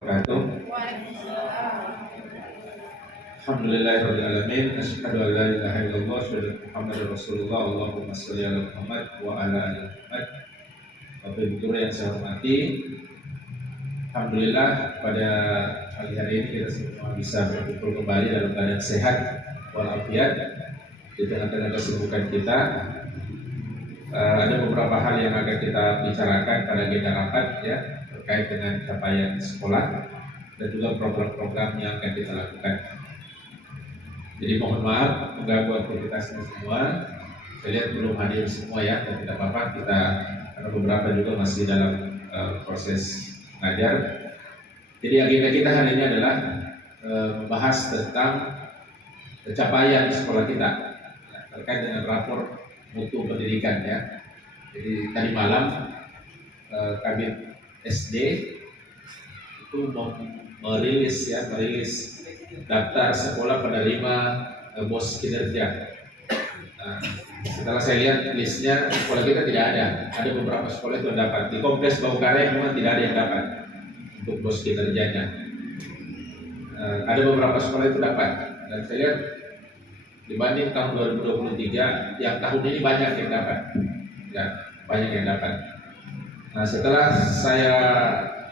Wabarakatuh. Alhamdulillahirabbil alamin, asyhadu an la ilaha illallah wa asyhadu anna Muhammadar Rasulullah. Allahumma shalli ala Muhammad wa ala ali Muhammad. Bapak Ibu guru yang saya hormati, alhamdulillah pada pagi hari ini kita semua bisa berkumpul kembali dalam keadaan sehat walafiat di tengah-tengah kesibukan kita. Ada beberapa hal yang akan kita bicarakan pada agenda rapat ya, terkait dengan capaian sekolah dan juga program-program yang akan kita lakukan. Jadi mohon maaf mengganggu aktivitasnya semua. Saya lihat belum hadir semua ya, dan tidak apa-apa, kita karena beberapa juga masih dalam proses ngajar. Jadi agenda kita hari ini adalah membahas tentang pencapaian sekolah kita terkait dengan rapor mutu pendidikan ya. Jadi tadi malam Kabit SD itu merilis daftar sekolah penerima BOS kinerja. Setelah saya lihat listnya, sekolah kita tidak ada. Ada beberapa sekolah itu yang dapat. Di Kompleks Baukarya memang tidak ada yang dapat untuk BOS kinerjanya. Ada beberapa sekolah itu dapat. Dan saya lihat dibanding tahun 2023, yang tahun ini banyak yang dapat. Ya, banyak yang dapat. Nah, setelah saya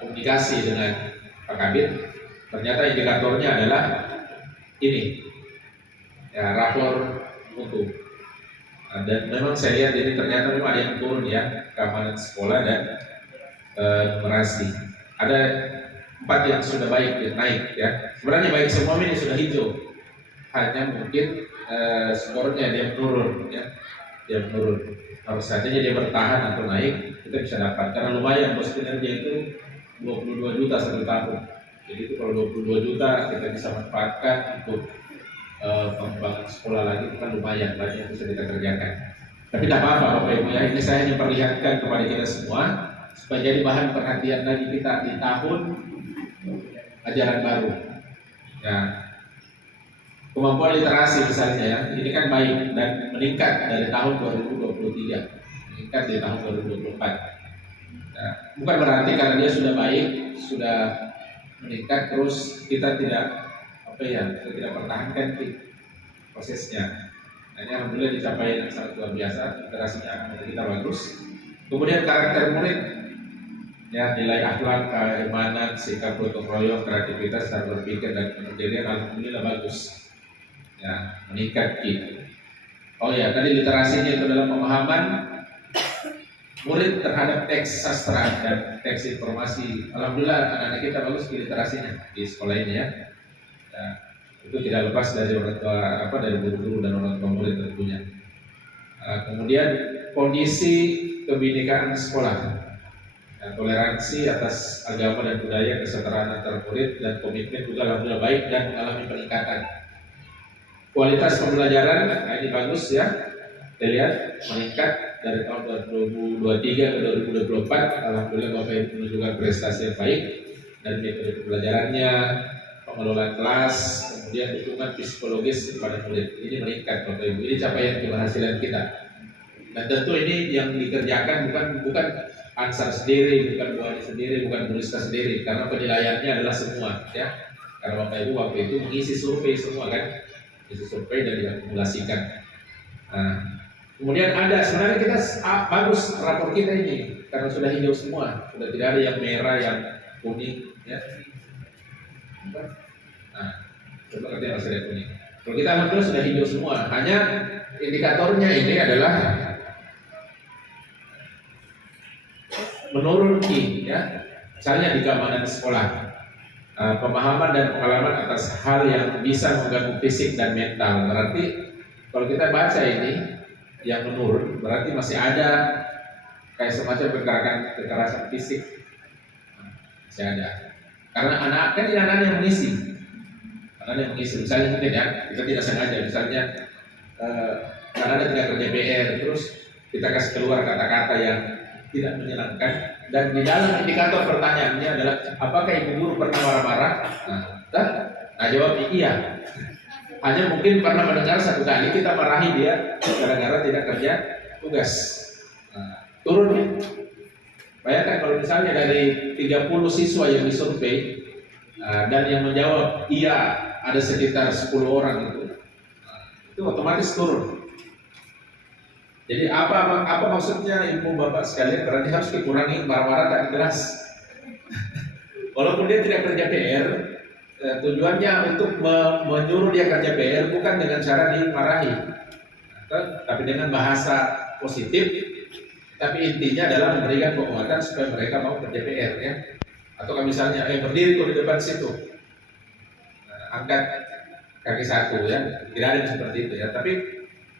komunikasi dengan Pak Kabit, ternyata indikatornya adalah ini ya, rapor mutu. Dan memang saya lihat ini ternyata memang ada yang turun ya, keamanan sekolah dan numerasi. Ada 4 yang sudah baik ya, naik ya. Sebenarnya baik semua ini sudah hijau, hanya mungkin skornya dia menurun ya, dia menurun. Kalau seandainya dia bertahan atau naik, kita bisa dapat, karena lumayan BOS kinerja itu 22 juta satu tahun. Jadi itu kalau 22 juta kita bisa manfaatkan untuk pengembangan sekolah lagi, itu kan lumayan banyak yang bisa kita kerjakan. Tapi tidak apa-apa Bapak Ibu ya, ini saya hanya perlihatkan kepada kita semua supaya jadi bahan perhatian lagi kita di tahun ajaran baru. Ya, kemampuan literasi misalnya ya, ini kan baik dan meningkat dari tahun 2023, meningkat dari tahun 2024. Nah, bukan berarti karena dia sudah baik, sudah meningkat terus kita tidak kita tidak pertahankan prosesnya. Nah, ini alhamdulillah dicapai yang sangat luar biasa, literasinya kita bagus. Kemudian karakter murid, ya, nilai akhlak, keimanan, sikap gotong royong, kreativitas, cara berpikir dan kemandirian alhamdulillah bagus. Ya, meningkat gitu. Oh ya, tadi literasinya itu adalah pemahaman murid terhadap teks sastra dan teks informasi. Alhamdulillah anak-anak kita bagus di literasinya di sekolah ini ya. Ya, itu tidak lepas dari orang tua, dari guru-guru dan orang tua murid tentunya. Kemudian kondisi kebinekaan sekolah, ya, toleransi atas agama dan budaya, kesetaraan antar murid dan komitmen juga alhamdulillah baik dan mengalami peningkatan. Kualitas pembelajaran, nah ini bagus ya, kita lihat meningkat dari tahun 2023 ke 2024. Alhamdulillah Bapak Ibu menunjukkan prestasi yang baik dan metode pembelajarannya, pengelolaan kelas, kemudian dukungan psikologis kepada murid ini meningkat Bapak Ibu. Ini capaian keberhasilan kita. Dan tentu ini yang dikerjakan bukan Ansar sendiri, bukan Bu Ani sendiri, bukan Bu Rizka sendiri, karena penilaiannya adalah semua ya. Karena Bapak Ibu waktu itu mengisi survei semua kan, isi survei dan diakumulasikan. Nah, kemudian ada sebenarnya kita bagus rapor kita ini karena sudah hijau semua, sudah tidak ada yang merah, yang kuning ya. Nah, coba kerja masih ada kuning. Kalau kita alhamdulillah sudah hijau semua, hanya indikatornya ini adalah menurun ya. Misalnya di keamanan sekolah, pemahaman dan pengalaman atas hal yang bisa mengganggu fisik dan mental. Berarti kalau kita baca ini yang menurun, berarti masih ada kayak semacam kekerasan fisik, masih ada. Karena anak kan ini anak yang mengisi, misalnya mungkin ya, kita tidak sengaja, misalnya karena ada tidak kerja PR, terus kita kasih keluar kata-kata yang tidak menyenangkan, dan di dalam indikator pertanyaannya adalah apakah ibu guru pernah marah-marah? Nah jawabnya iya. Hanya mungkin pernah mendengar satu kali kita marahi dia gara-gara tidak kerja tugas. Turun. Bayangkan kalau misalnya dari 30 siswa yang disurvei, Dan yang menjawab iya ada sekitar 10 orang itu otomatis turun. Jadi apa maksudnya ibu bapak sekalian? Berarti harus dikurangi marah-marah tak keras. Walaupun dia tidak kerja PR, tujuannya untuk menyuruh dia kerja PR bukan dengan cara dimarahi, tapi dengan bahasa positif. Tapi intinya adalah memberikan penguatan supaya mereka mau kerja PR ya. Atau misalnya berdiri di depan situ, angkat kaki satu ya, kira-kira seperti itu ya. Tapi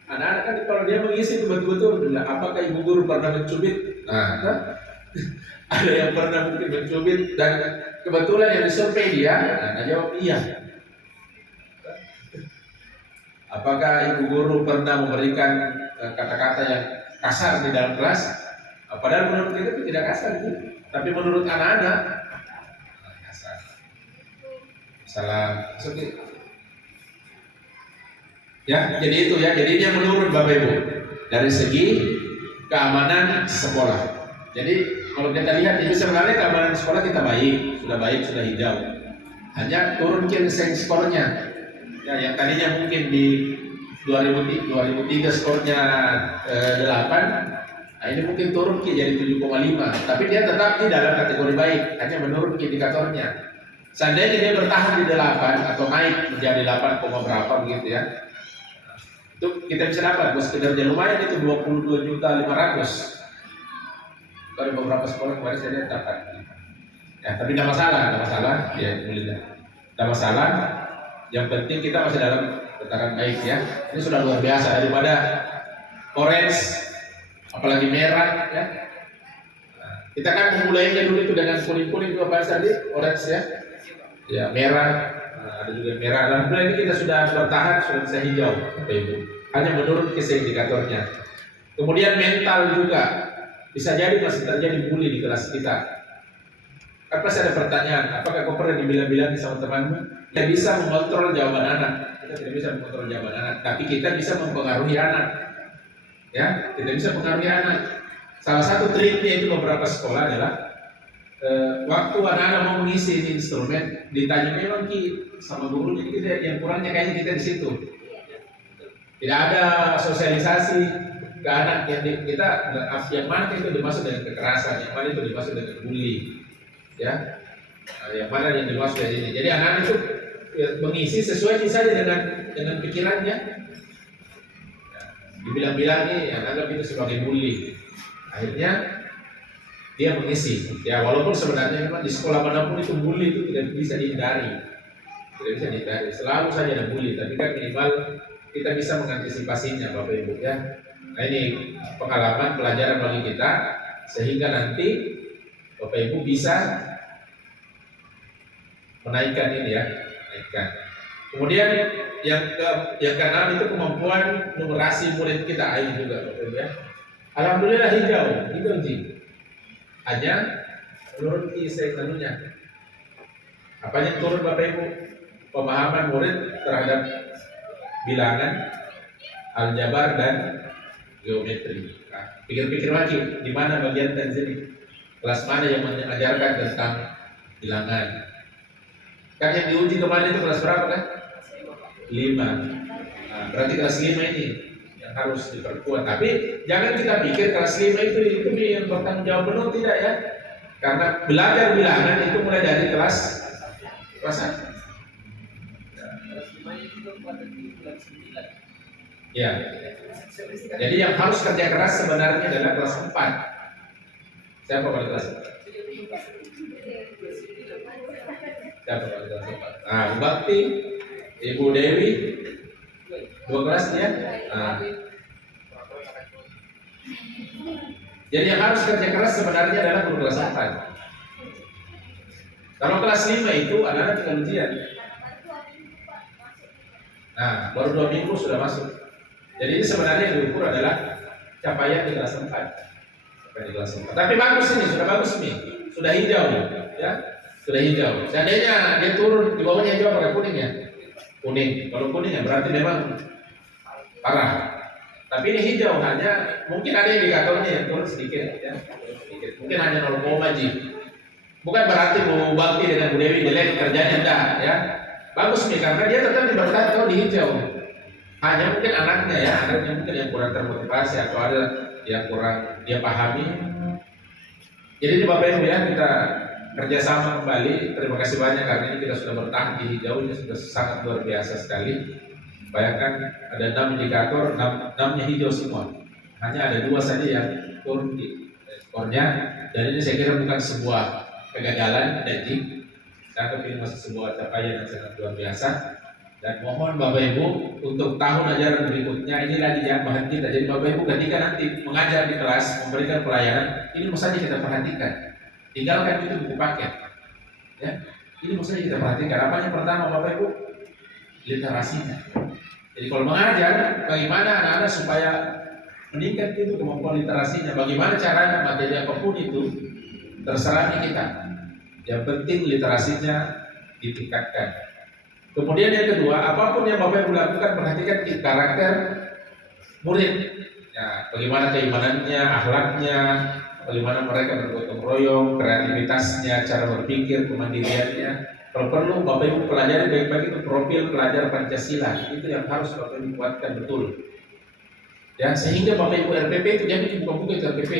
anak-anak kan kalau dia mengisi itu betul-betul, apakah ibu guru pernah mencubit? Nah, ada yang pernah mungkin mencubit dan kebetulan yang disurvei dia, nah jawab iya. Apakah ibu guru pernah memberikan kata-kata yang kasar di dalam kelas? Padahal menurut kita itu tidak kasar itu, tapi menurut anak-anak kasar. Salam. Ya, jadi itu ya. Jadi dia menurun Bapak Ibu dari segi keamanan sekolah. Jadi kalau kita lihat itu sebenarnya keamanan sekolah kita baik, sudah hijau. Hanya turun skornya. Ya, yang tadinya mungkin di 2003 skornya 8, nah ini mungkin turun jadi 7,5. Tapi dia tetap di dalam kategori baik, hanya menurun indikatornya. Seandainya dia bertahan di 8 atau naik menjadi 8, berapa begitu ya, itu kita bisa dapat bos kinerja lumayan itu 22.500.000. Ada beberapa sekolah kemarin saya lihat dapat. Ya, tapi tidak masalah ya, tidak masalah. Yang penting kita masih dalam tataran baik ya. Ini sudah luar biasa daripada orange, apalagi merah ya. Nah, kita kan memulainya dulu itu dengan kuning-kuning itu apa tadi? Orange ya. Ya, merah. Nah, ada juga merah. Dan ini kita sudah bertahan, sudah bisa hijau, Bapak Ibu. Hanya menurun ke indikatornya. Kemudian mental juga bisa jadi masih terjadi bully di kelas kita. Kan pasti ada pertanyaan, apakah kau pernah dibilang-bilang sama temanmu? Kita bisa mengontrol jawaban anak. Kita tidak bisa mengontrol jawaban anak, tapi kita bisa mempengaruhi anak. Ya, kita bisa mempengaruhi anak. Salah satu triknya itu beberapa sekolah adalah waktu anak-anak mau mengisi instrumen, ditanya memang sama guru, jadi kita yang kurangnya kayaknya kita di situ. Tidak ada sosialisasi ke anak kita yang mana itu dimaksud dengan kekerasan, yang mana itu dimaksud dengan bully. Ya, yang mana yang dimaksud dari ini. Jadi anak-anak itu mengisi sesuai saja dengan pikirannya. Ya, dibilang-bilang nih, anggap itu sebagai bully. Akhirnya dia mengisi. Ya, walaupun sebenarnya memang di sekolah manapun itu bully itu tidak bisa dihindari. Tidak bisa dihindari. Selalu saja ada bully, tapi kan minimal kita bisa mengantisipasinya, Bapak Ibu ya. Nah ini pengalaman pelajaran bagi kita sehingga nanti Bapak Ibu bisa menaikkan ini ya, menaikkan. Kemudian yang keenam itu kemampuan numerasi murid kita, ini juga Bapak Ibu ya. Alhamdulillah hijau Ji. Hanya menurut saya apanya turun Bapak Ibu? Pemahaman murid terhadap bilangan, aljabar dan geometri. Nah, pikir-pikir lagi di mana bagian dari sini? Kelas mana yang mengajarkan tentang bilangan? Kan yang diuji kemarin itu kelas berapa kan? 5. Nah, berarti kelas 5 ini yang harus diperkuat. Tapi jangan kita pikir kelas 5 itu yang bertanggung jawab penuh, tidak ya. Karena belajar bilangan itu mulai dari kelas 1. Ya. Jadi yang harus kerja keras sebenarnya adalah kelas 4. Siapa pada kelas 4? Siapa pada kelas 4? Nah, Bakti, Ibu Dewi, 2 kelas ya. Nah. Jadi yang harus kerja keras sebenarnya adalah guru kelas 4. Kalau kelas 5 itu anak-anak tinggal ujian. Nah, baru 2 minggu sudah masuk. Jadi ini sebenarnya yang diukur adalah capaian di kelas 4. Capaian di kelas 4. Tapi bagus ini, sudah bagus nih. Sudah hijau ya. Sudah hijau. Seandainya dia turun di bawahnya hijau pakai kuning ya. Kuning. Kalau kuning ya berarti memang parah. Tapi ini hijau, hanya mungkin ada indikatornya yang turun sedikit ya. Sedikit. Mungkin hanya 0, Ji. Bukan berarti Bu Bakti dengan Bu Dewi jelek kerjanya ya. Bagus nih karena dia tetap diberkati kalau di hijau. Hanya mungkin anaknya mungkin yang kurang termotivasi atau ada yang kurang dia pahami. Jadi ini Bapak Ibu ya, kita kerjasama kembali. Terima kasih banyak karena ini kita sudah bertahan di hijau, ini sudah sangat luar biasa sekali. Bayangkan ada 6 indikator, 6-nya hijau semua. Hanya ada 2 saja yang turun di skornya. Dan ini saya kira bukan sebuah kegagalan, jadi saya ini masih sebuah capaian yang sangat luar biasa. Dan mohon Bapak Ibu untuk tahun ajaran berikutnya ini lagi jambahan kita. Jadi Bapak Ibu ketika nanti mengajar di kelas, memberikan pelayanan, ini mesti kita perhatikan. Tinggalkan itu buku paket. Ya, ini mesti kita perhatikan. Apa yang pertama Bapak Ibu? Literasinya. Jadi kalau mengajar, bagaimana anak-anak supaya meningkat itu kemampuan literasinya? Bagaimana caranya materi apapun itu terserah kita. Yang penting literasinya ditingkatkan. Kemudian yang kedua, apapun yang Bapak Ibu lakukan, perhatikan karakter murid. Ya, bagaimana keimanannya, akhlaknya, bagaimana mereka bergotong royong, kreativitasnya, cara berpikir, kemandiriannya. Kalau perlu Bapak Ibu pelajari baik-baik itu profil pelajar Pancasila. Itu yang harus Bapak Ibu kuatkan betul. Ya, sehingga Bapak Ibu RPP itu jangan dibuka-buka itu RPP.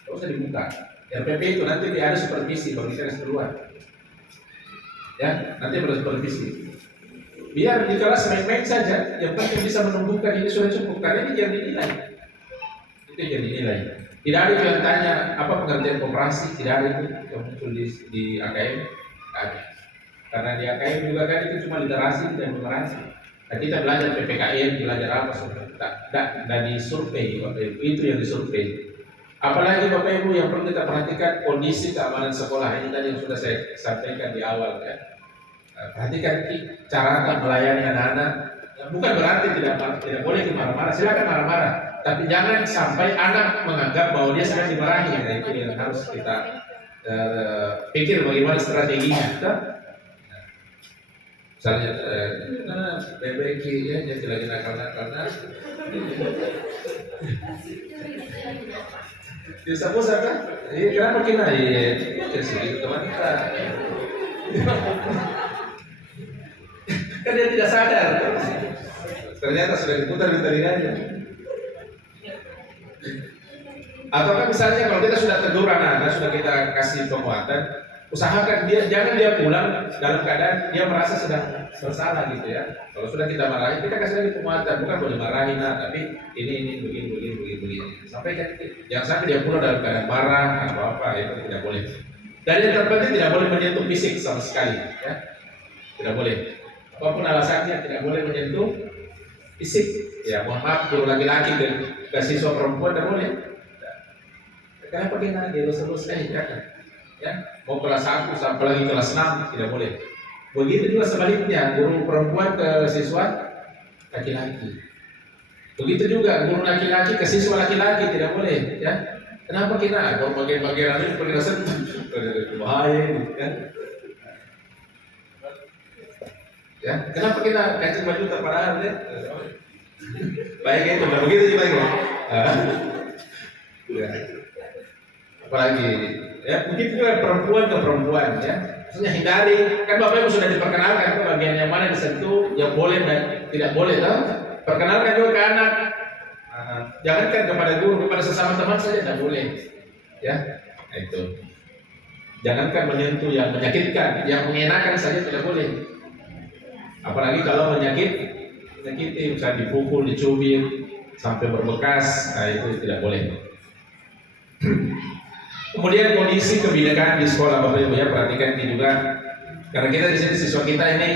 Tidak usah dibuka. RPP itu nanti ada supervisi kalau kita keluar. Ya, nanti bersupervisi. Biar di kelas main-main saja, yang penting bisa menumbuhkan ini sudah cukup. Karena ini yang dinilai. Itu yang dinilai. Tidak ada yang tanya apa pengertian koperasi, tidak ada itu yang muncul di AKM. Ada. Karena di AKM juga kan itu cuma literasi dan numerasi. Nah, kita belajar PPKN, belajar apa sudah tidak disurvei, itu yang disurvei. Apalagi Bapak Ibu yang perlu kita perhatikan kondisi keamanan sekolah ini tadi yang sudah saya sampaikan di awal ya. Perhatikan cara melayani anak-anak. Bukan berarti tidak boleh marah-marah, silakan marah-marah. Tapi jangan sampai anak menganggap bahwa dia sedang dimarahi. Nah, itu yang harus kita pikir bagaimana strateginya. Misalnya, BBQ ya, jadi lagi nakal-nakal. Disebut apa? Ini kenapa kita ya sih teman kita? Kan dia tidak sadar. Ternyata sudah diputar di telinganya. Atau kan misalnya kalau kita sudah tegur anak-anak, sudah kita kasih penguatan, usahakan jangan dia pulang dalam keadaan dia merasa sedang bersalah gitu ya. Kalau sudah kita marahin, kita kasih lagi penguatan, bukan boleh marahin tapi ini begini. Sampaikan, jangan sampai dia pulang dalam keadaan marah atau apa, itu tidak boleh. Dan yang terpenting tidak boleh menyentuh fisik sama sekali, ya. Tidak boleh. Apapun alasannya tidak boleh menyentuh fisik. Ya, mohon maaf, guru laki-laki ke siswa perempuan tidak boleh. Kenapa kita terus ya, mau kelas 1 sampai lagi kelas 6 tidak boleh. Begitu juga sebaliknya, guru perempuan ke siswa laki-laki. Begitu juga guru laki-laki ke siswa laki-laki tidak boleh, ya. Kenapa kita? Kalau bagian-bagian ini pergi rasa bahaya, kan? Ya, kenapa kita kasih baju terparah ya? Baik itu, begitu juga ya. Ya. Apalagi ya begitu juga perempuan ke perempuan ya. Maksudnya hindari, kan Bapak Ibu sudah diperkenalkan ke bagian yang mana disentuh, yang boleh dan tidak boleh tahu. Perkenalkan juga ke anak. Jangankan kepada guru, kepada sesama teman saja tidak boleh. Ya, nah itu. Jangankan menyentuh yang menyakitkan, yang mengenakan saja tidak boleh. Apalagi kalau menyakiti, misalnya dipukul, dicubit, sampai berbekas, nah itu tidak boleh. Kemudian kondisi kebinekaan di sekolah Bapak Ibu ya, perhatikan ini juga. Karena kita di sini siswa kita ini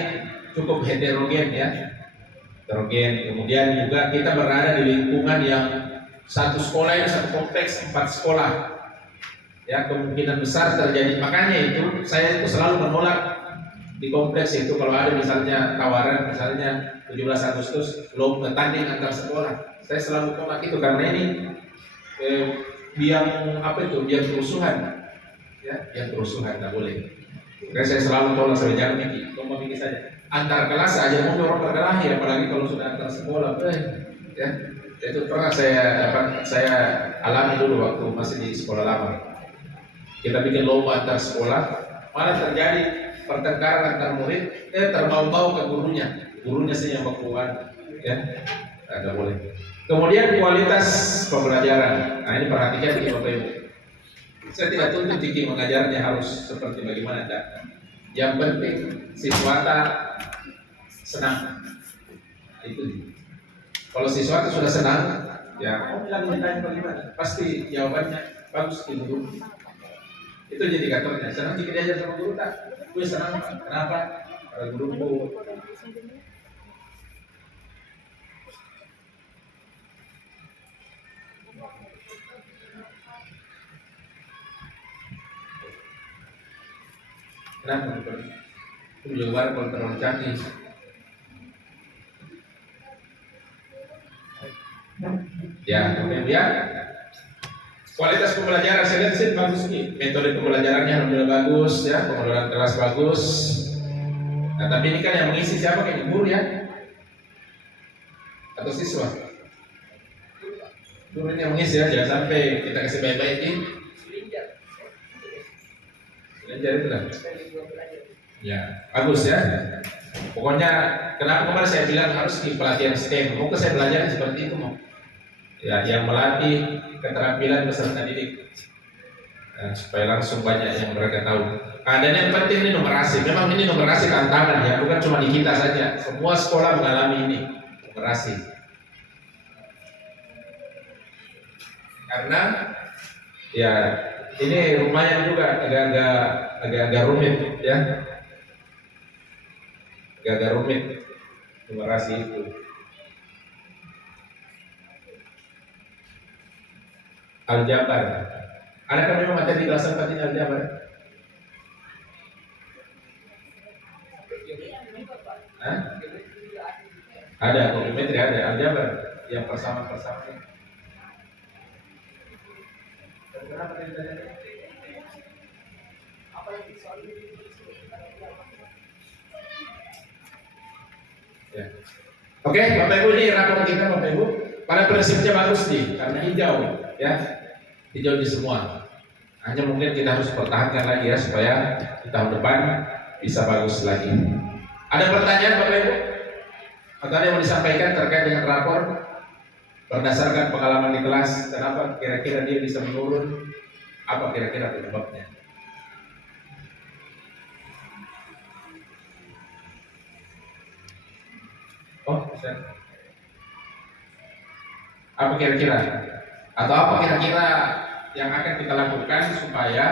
cukup heterogen ya. Heterogen. Kemudian juga kita berada di lingkungan yang satu sekolah ini satu kompleks 4 sekolah. Ya, kemungkinan besar terjadi. Makanya itu saya itu selalu menolak di kompleks itu kalau ada misalnya tawaran misalnya 17 Agustus lomba tanding antar sekolah. Saya selalu tolak itu karena ini biang kerusuhan ya, biang kerusuhan tidak boleh. Makanya saya selalu tolak jangan lomba mikir saja antar kelas aja mau orang berkelahi, apalagi kalau sudah antar sekolah ya. Itu pernah saya alami dulu waktu masih di sekolah lama. Kita bikin lomba antar sekolah, malah terjadi pertengkaran antar murid, terbau-bau ke gurunya sih yang berkuat, ya, ada boleh. Kemudian kualitas pembelajaran, nah ini perhatikan nih Bapak Ibu. Saya tidak tuntut Diki mengajarnya harus seperti bagaimana, enggak. Yang penting siswa senang, itu. Kalau siswa sudah senang, ya mau bilang ditanya bagaimana, pasti jawabannya bagus di guru. Itu jadi indikatornya. Senang jika diajar sama guru tak? Gue senang, kenapa? Karena guruku kenapa? Itu luar kalau terlalu canggih. Ya, kemudian kualitas pembelajaran saya lihat sih bagus nih. Metode pembelajarannya alhamdulillah bagus, ya, pengelolaan kelas bagus. Nah, tapi ini kan yang mengisi siapa, kayak guru ya? Atau siswa? Guru ini yang mengisi ya, jangan sampai kita kasih baik-baik ini. Belajar itu lah. Ya, bagus ya. Pokoknya kenapa kemarin saya bilang harus di pelatihan STEM. Mungkin saya belajar seperti itu mau. Ya, yang melatih keterampilan peserta didik, supaya langsung banyak yang mereka tahu. Dan yang penting ini numerasi. Memang ini numerasi tantangan ya, bukan cuma di kita saja. Semua sekolah mengalami ini numerasi. Karena ya ini lumayan juga agak rumit ya, agak rumit numerasi itu. Aljabar. Adakah memang materi kelas 4 ini aljabar? Hah? Ada, geometri ada, aljabar yang persamaan. Kenapa ditanya? Apa yang soal ini? Ya. Oke, Bapak Ibu, ini rapor kita Bapak Ibu. Pada prinsipnya bagus nih, karena hijau, ya, hijau di semua. Hanya mungkin kita harus pertahankan lagi ya supaya di tahun depan bisa bagus lagi. Ada pertanyaan Bapak Ibu? Atau ada yang mau disampaikan terkait dengan rapor? Berdasarkan pengalaman di kelas, kenapa kira-kira dia bisa menurun? Apa kira-kira penyebabnya? Oh, bisa. Apa kira-kira? Atau apa kira-kira yang akan kita lakukan supaya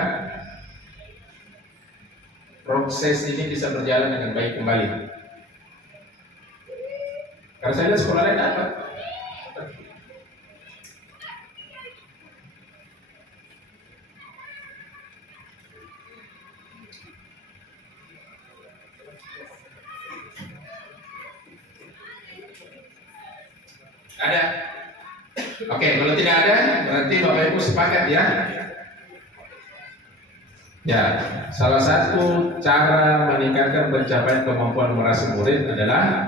proses ini bisa berjalan dengan baik kembali? Karena saya lihat sekolah lain dapat. Ada. Oke, kalau tidak ada, berarti Bapak Ibu sepakat ya. Ya, salah satu cara meningkatkan pencapaian kemampuan numerasi murid adalah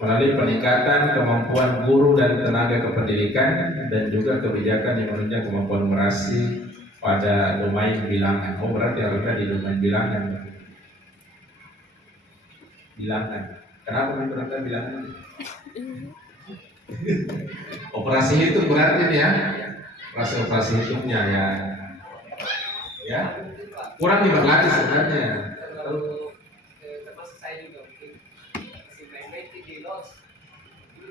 melalui peningkatan kemampuan guru dan tenaga kependidikan dan juga kebijakan yang menunjang kemampuan numerasi pada domain bilangan. Oh, berarti harusnya di domain bilangan. Bilangan. Kenapa menggunakan bilangan? Operasi hitung berarti ya. Operasi hitungnya ya. Kurang diberlatih sebenarnya. Termasuk saya juga mungkin masih main-main di los.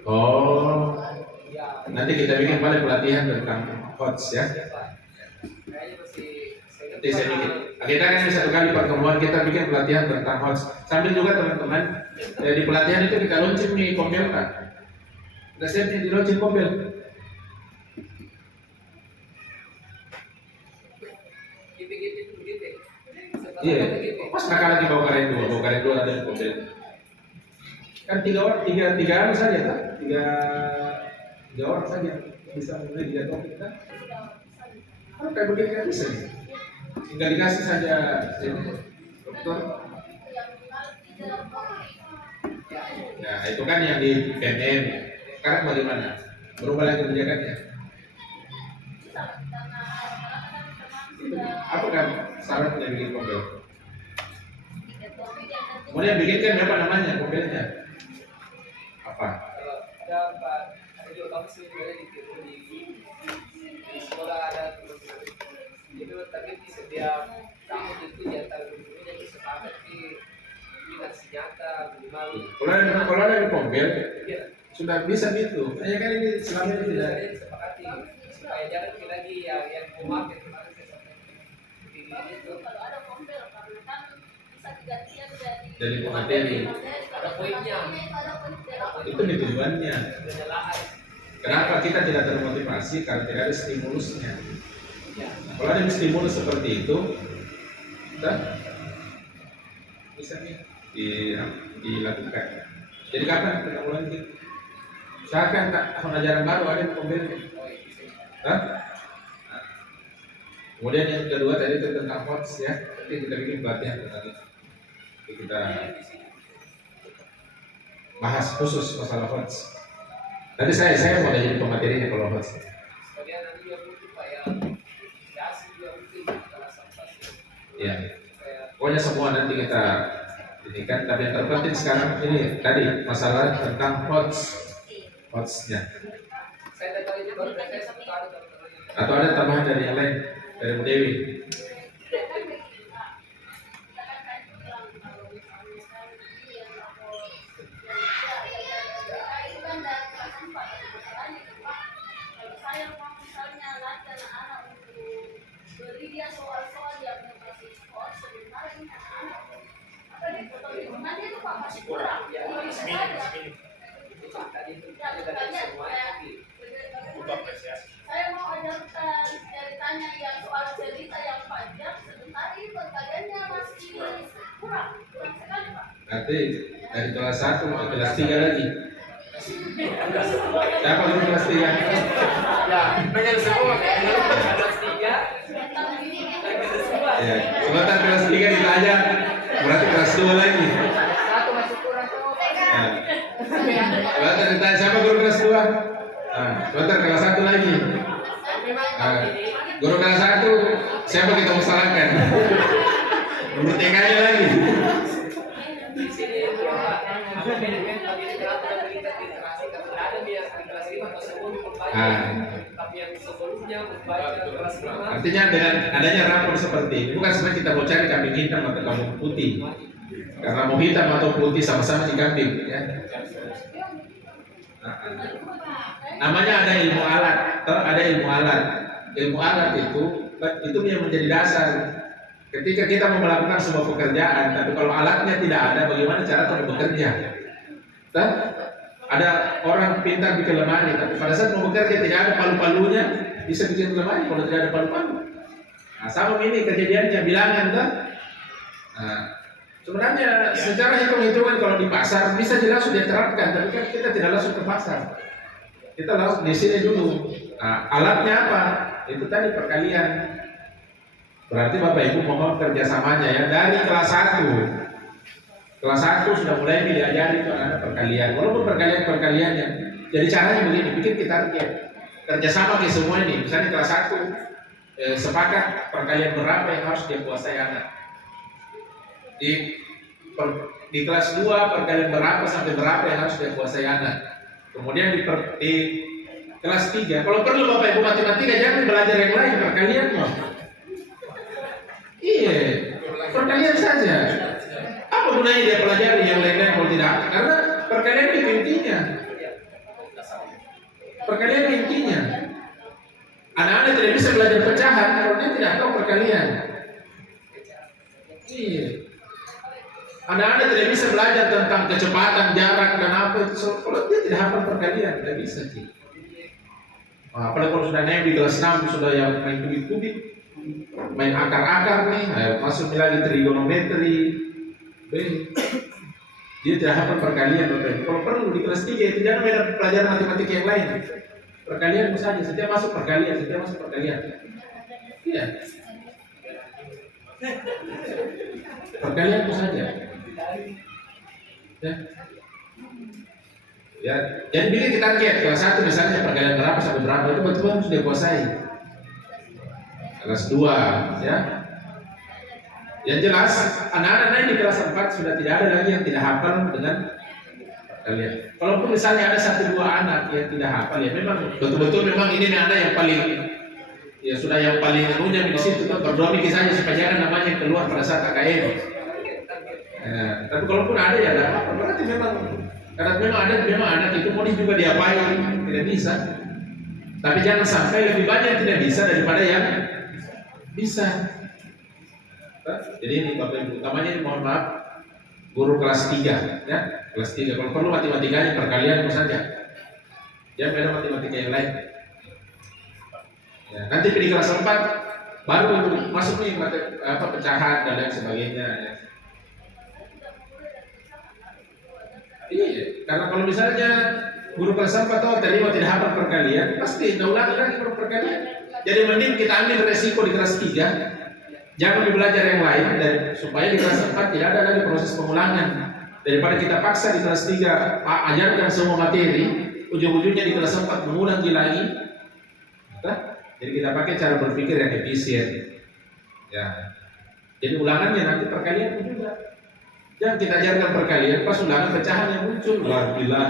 Oh, nanti kita bikin pada pelatihan tentang coach ya. Kayaknya masih. Nanti saya bikin. Kita kan bisa satu kali pertemuan kita bikin pelatihan tentang host. Sambil juga teman-teman di pelatihan itu kita launching nih Kompel kan. Kita siap nih di launching Kompel. Iya, pas nakal lagi bawa karet dua ada di Kompel. Kan tiga orang saja tak? Tiga orang saja bisa membeli 3 topik kan? Kalau kayak begini kan bisa nih. Tinggal dikasih saja ini, dokter. Nah itu kan yang di PNM. Sekarang bagaimana? Berubah lagi kebijakannya? Apa kan syaratnya bikin Kompel? Kemudian bikinkan apa namanya mobilnya? Apa? ada Pak, ada juga kamu sebenarnya di sekolah ada itu, tapi di setiap tahun itu di antara gurunya disepakati dengan senjata minimal. Kalau ada mobil Iya. sudah bisa gitu. Ya kan ini selama ini tidak. Disepakati supaya jangan lagi yang mau market kemarin itu Kalau ada pompel karena kan bisa digantian Dari pemateri. ada poinnya. Itu tujuannya. Penyalaan. Kenapa kita tidak termotivasi? Karena tidak ada stimulusnya. Ya. Kalau ada stimulus seperti itu, kita bisa nih dilakukan. Jadi kapan kita mulai gitu? Misalkan pengajaran baru ada yang mobilnya. Hah? Nah. Kemudian yang kedua tadi itu tentang HOTS ya. Nanti kita bikin pelatihan tentang itu. Jadi kita bahas khusus masalah HOTS. Nanti saya mau jadi pematerinya kalau HOTS. Kemudian nanti juga butuh Pak yang dasi juga mungkin kalau sampah. Ya. Pokoknya semua nanti kita ini kan. Tapi yang terpenting sekarang ini tadi masalah tentang HOTS-nya. Saya tak tahu ini baru saya satu kali Atau ada tambahan dari yang lain dari Bu Dewi? Soal-soal yang masih skor sebenarnya ini anak-anak apa nanti itu Pak masih kurang Ya, tadi itu dari semua saya mau ajarkan ceritanya yang soal cerita yang panjang sebentar ini pertanyaannya masih kurang sekali Pak. Nanti dari kelas 1 ke kelas 3 lagi. Siapa dulu kelas 3? ya banyak semua kelas 3 Ya, sebentar kelas 3 dipelajar. Berarti kelas 2 lagi. satu masih kurang tuh. Nah, sebentar ditanya siapa guru kelas 2? Nah, sebentar kelas 1 lagi. Memang Nah, ini guru kelas 1 siapa kita mau salahkan? Guru TK-nya lagi. di sini apa manajemen tadi ada berita literasi kalau ada dia kelas 5 atau 10 membaca, tapi yang sebelumnya membaca kelas 5. Artinya dengan adanya rapor seperti ini, bukan sebenarnya kita mau cari kambing hitam atau kambing putih. Karena mau hitam atau putih sama-sama di kambing, ya. Namanya ada ilmu alat, ada ilmu alat. Ilmu alat itu yang menjadi dasar. Ketika kita mau melakukan sebuah pekerjaan, tapi kalau alatnya tidak ada, bagaimana cara kita bekerja? Ada orang pintar bikin lemari, tapi pada saat mau bekerja tidak ada palu-palunya, bisa bikin lemari kalau tidak ada palu-palu. Nah, sama ini kejadiannya bilangan, kan? Nah, sebenarnya secara hitung-hitungan kalau di pasar bisa langsung diterapkan, tapi kan kita tidak langsung ke pasar. Kita langsung di sini dulu. Nah, alatnya apa? Itu tadi perkalian. Berarti Bapak Ibu mohon kerjasamanya ya dari kelas 1. Kelas 1 sudah mulai diajari itu anak perkalian. Walaupun perkalian-perkaliannya. Jadi caranya begini, bikin kita kerjasama ke semua ini. Misalnya kelas 1 sepakat perkalian berapa yang harus dia kuasai anak. Di kelas 2 perkalian berapa sampai berapa yang harus dia kuasai anak. Kemudian di kelas 3, kalau perlu Bapak Ibu matematika jangan belajar yang lain, perkalian loh. Iya, perkalian saja. Apa gunanya dia pelajari yang lain-lain kalau tidak? Karena perkalian itu intinya. Perkalian itu intinya. Anak-anak tidak bisa belajar pecahan kalau dia tidak tahu perkalian. Iya. Anak-anak tidak bisa belajar tentang kecepatan, jarak dan apa itu kalau dia tidak hafal perkalian, tidak bisa sih. Apalagi kalau sudah naik di kelas 6 sudah yang main kubik-kubik, main akar-akar nih, masuk lagi trigonometri, dia tidak hafal perkalian. Kalau perlu di kelas 3 itu jangan beda pelajaran matematika yang lain. Perkalian saja, setiap masuk perkalian. Iya. Perkalian itu saja. Ya, jadi bila kita lihat kelas 1 misalnya perkalian berapa sampai berapa itu betul harus dia kuasai. Kelas 2 ya. Yang jelas anak-anak naik di kelas 4 sudah tidak ada lagi yang tidak hafal dengan kalian. Kalaupun misalnya ada 1-2 anak yang tidak hafal, ya memang betul-betul memang ini anak yang paling ya sudah yang paling anunya di situ kan berdoa mikir saja supaya jangan namanya keluar pada saat KKN. Tapi kalaupun ada ya ada apa? Berarti memang karena memang anak itu mau juga diapain tidak bisa. Tapi jangan sampai lebih banyak yang tidak bisa daripada yang bisa. Jadi ini Bapak Ibu, utamanya ini mohon maaf guru kelas 3 ya, kelas 3 kalau perlu matematikanya perkalian saja. Jangan beda matematika yang lain. Ya, nanti di kelas 4 baru masuk nih pecahan dan lain sebagainya ya. Iya, karena kalau misalnya guru kelas 4 atau terima tidak hafal perkalian, pasti ulangi lagi perkalian. Jadi mending kita ambil resiko di kelas 3. Jangan belajar yang lain supaya di kelas 4 tidak ada lagi proses pengulangan. Daripada kita paksa di kelas 3 ajarkan semua materi, ujung-ujungnya di kelas 4 mengulang lagi. Jadi kita pakai cara berpikir yang efisien. Ya. Jadi ulangannya nanti perkalian juga. Jangan kita ajarkan perkalian, pas ulangan pecahan yang muncul. Alhamdulillah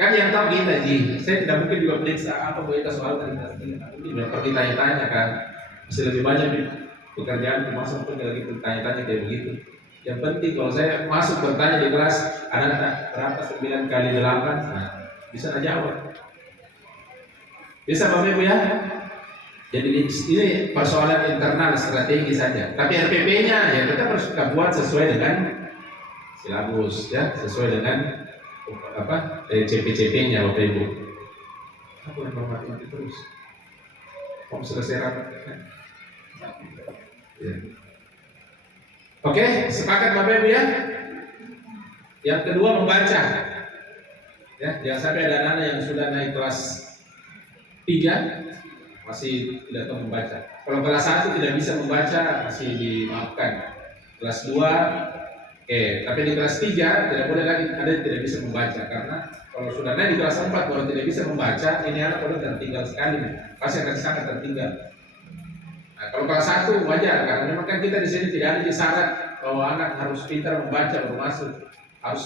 kan yang tahu kita saya tidak mungkin juga periksa apa boleh soal tadi ini seperti tanya-tanya kan masih lebih banyak pekerjaan masuk pun lagi tanya-tanya kayak begitu. Yang penting kalau saya masuk bertanya di kelas anak berapa 9 kali 8, nah, bisa aja jawab. Bisa Bapak Ibu ya. Jadi ini persoalan internal strategi saja. Tapi RPP-nya ya tetap harus kita buat sesuai dengan silabus ya, sesuai dengan CP-CP-nya Bapak Ibu. Aku yang mati terus. Om selesai rapat. Ya. Oke, sepakat Bapak Ibu ya. Yang kedua membaca. Ya, jangan sampai ada anak-anak yang sudah naik kelas 3 masih tidak tahu membaca. Kalau kelas 1 tidak bisa membaca masih dimaafkan. Kelas 2 tapi di kelas 3 tidak boleh lagi ada yang tidak bisa membaca karena kalau sudah naik di kelas 4 kalau tidak bisa membaca ini anak udah tertinggal sekali, pasti akan sangat tertinggal. Nah, kalau kelas 1 wajar karena memang kan kita di sini tidak ada syarat bahwa anak harus pintar membaca baru masuk, harus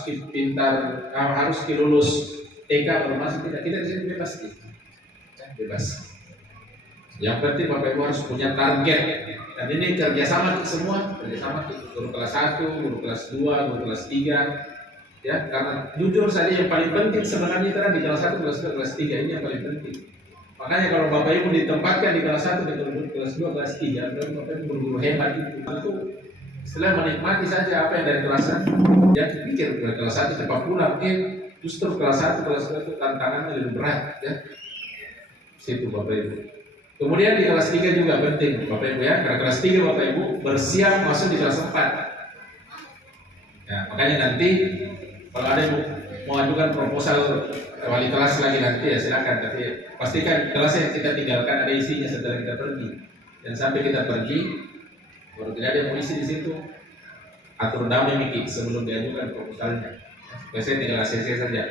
lulus TK baru masuk, tidak, kita di sini bebas bebas. Yang penting Bapak Ibu harus punya target. Dan ini kerjasama semua, guru kelas 1, guru kelas 2, guru kelas 3 ya, karena jujur saja yang paling penting sebenarnya itu di kelas 1, kelas 2, kelas 3 ini yang paling penting. Makanya kalau Bapak Ibu ditempatkan di kelas 1, di kelas 2, kelas 3 berarti Bapak Ibu guru hebat itu setelah menikmati saja apa yang dari kelas 1 ya, pikir kelas 1 cepat pulang, justru kelas 1, kelas 2 itu tantangannya lebih berat ya. Situ Bapak Ibu. Kemudian di kelas 3 juga penting Bapak Ibu ya, karena kelas 3 Bapak Ibu bersiap masuk di kelas 4 ya, makanya nanti kalau ada yang mau ajukan proposal wali kelas lagi nanti ya silakan, tapi pastikan kelas yang kita tinggalkan ada isinya setelah kita pergi, dan sampai kita pergi baru tidak ada yang mau isi di situ, atur damai Miki sebelum diajukan proposalnya. Biasanya tinggal ACC saja.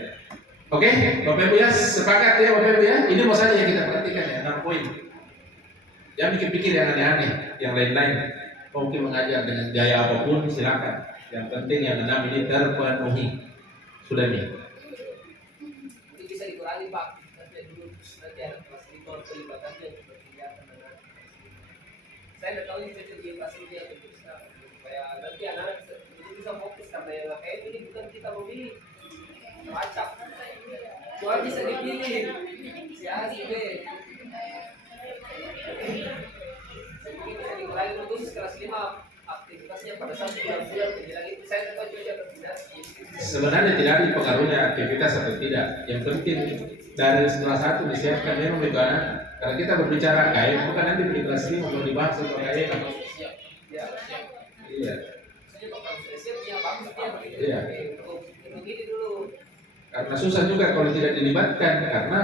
Oke, Bapak Ibu ya, sepakat ya Bapak Ibu ya. Ini mau saja yang kita perhatikan ya, 6 poin. Jangan pikir-pikir yang aneh-aneh, yang lain-lain. Mungkin mengajar dengan gaya apapun silakan. Yang penting yang 6 ini terpenuhi. Sudah nih. Itu bisa dikurangi Pak. Nanti ada fasilitor pelibatannya juga kelihatan. Saya tidak tahu ini cocok di fasilitas yang bisa supaya nanti anak-anak bisa fokus karena yang kayak ini bukan kita mau pilih. Macam. Cuma bisa dipilih. Si A, si B. Bisa dikurangi khusus kelas 5 aktivitasnya pada saat bulan-bulan menjelang itu saya tetap juga tidak. Sebenarnya tidak ada pengaruhnya aktivitas atau tidak. Yang penting dari kelas 1 disiapkan memang bagaimana, karena kita berbicara KM bukan nanti di kelas 5 mau dibahas soal KM. Iya. Iya. Saya bakal siap-siapnya bagus dia. Iya. Begini dulu. Karena susah juga kalau tidak dilibatkan, karena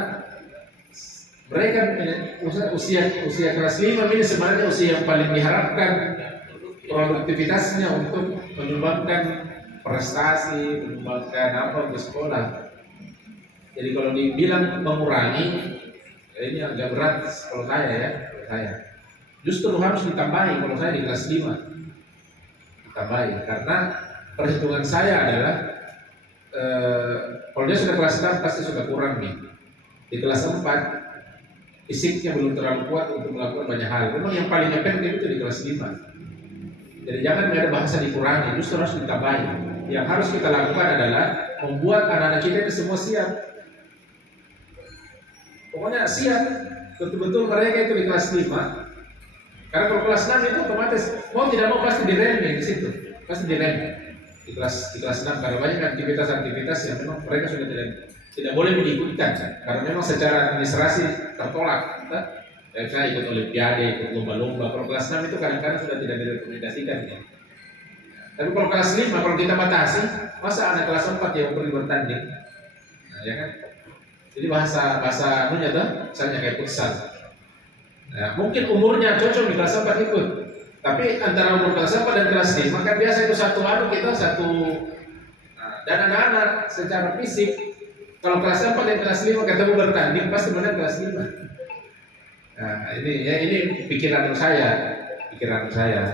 mereka usia kelas 5 ini sebenarnya usia yang paling diharapkan produktivitasnya untuk menyumbangkan prestasi, menyumbangkan apa di sekolah. Jadi kalau dibilang mengurangi, ya ini agak berat kalau saya ya, Justru harus ditambahi kalau saya di kelas 5. Ditambahi karena perhitungan saya adalah kalau dia sudah kelas 6 pasti sudah kurang nih. Di kelas 4 fisiknya belum terlalu kuat untuk melakukan banyak hal. Memang yang paling efektif itu di kelas 5. Jadi jangan ada bahasa dikurangi, justru harus ditambahi. Yang harus kita lakukan adalah membuat anak-anak kita itu semua siap. Pokoknya siap, betul-betul mereka itu di kelas 5. Karena kalau kelas 6 itu otomatis mau tidak mau pasti direm di situ, pasti direm di kelas 6 karena banyak aktivitas-aktivitas yang memang mereka sudah tidak boleh mengikutkan karena memang secara administrasi tertolak. Saya ikut olimpiade, ikut lomba-lomba. Kalau kelas 6 itu kadang-kadang sudah tidak direkomendasikan ya. Tapi kalau kelas 5 kalau kita batasi, masa anak kelas 4 yang perlu bertanding? Nah, ya kan? Jadi bahasa nunya tuh, misalnya kayak futsal. Nah, mungkin umurnya cocok di kelas 4 ikut. Tapi antara umur kelas 4 dan kelas 5 kan biasa itu satu dan anak-anak secara fisik kalau kelas 4 dan kelas 5 ketemu bertanding pasti menang kelas 5. Nah, ini pikiran saya.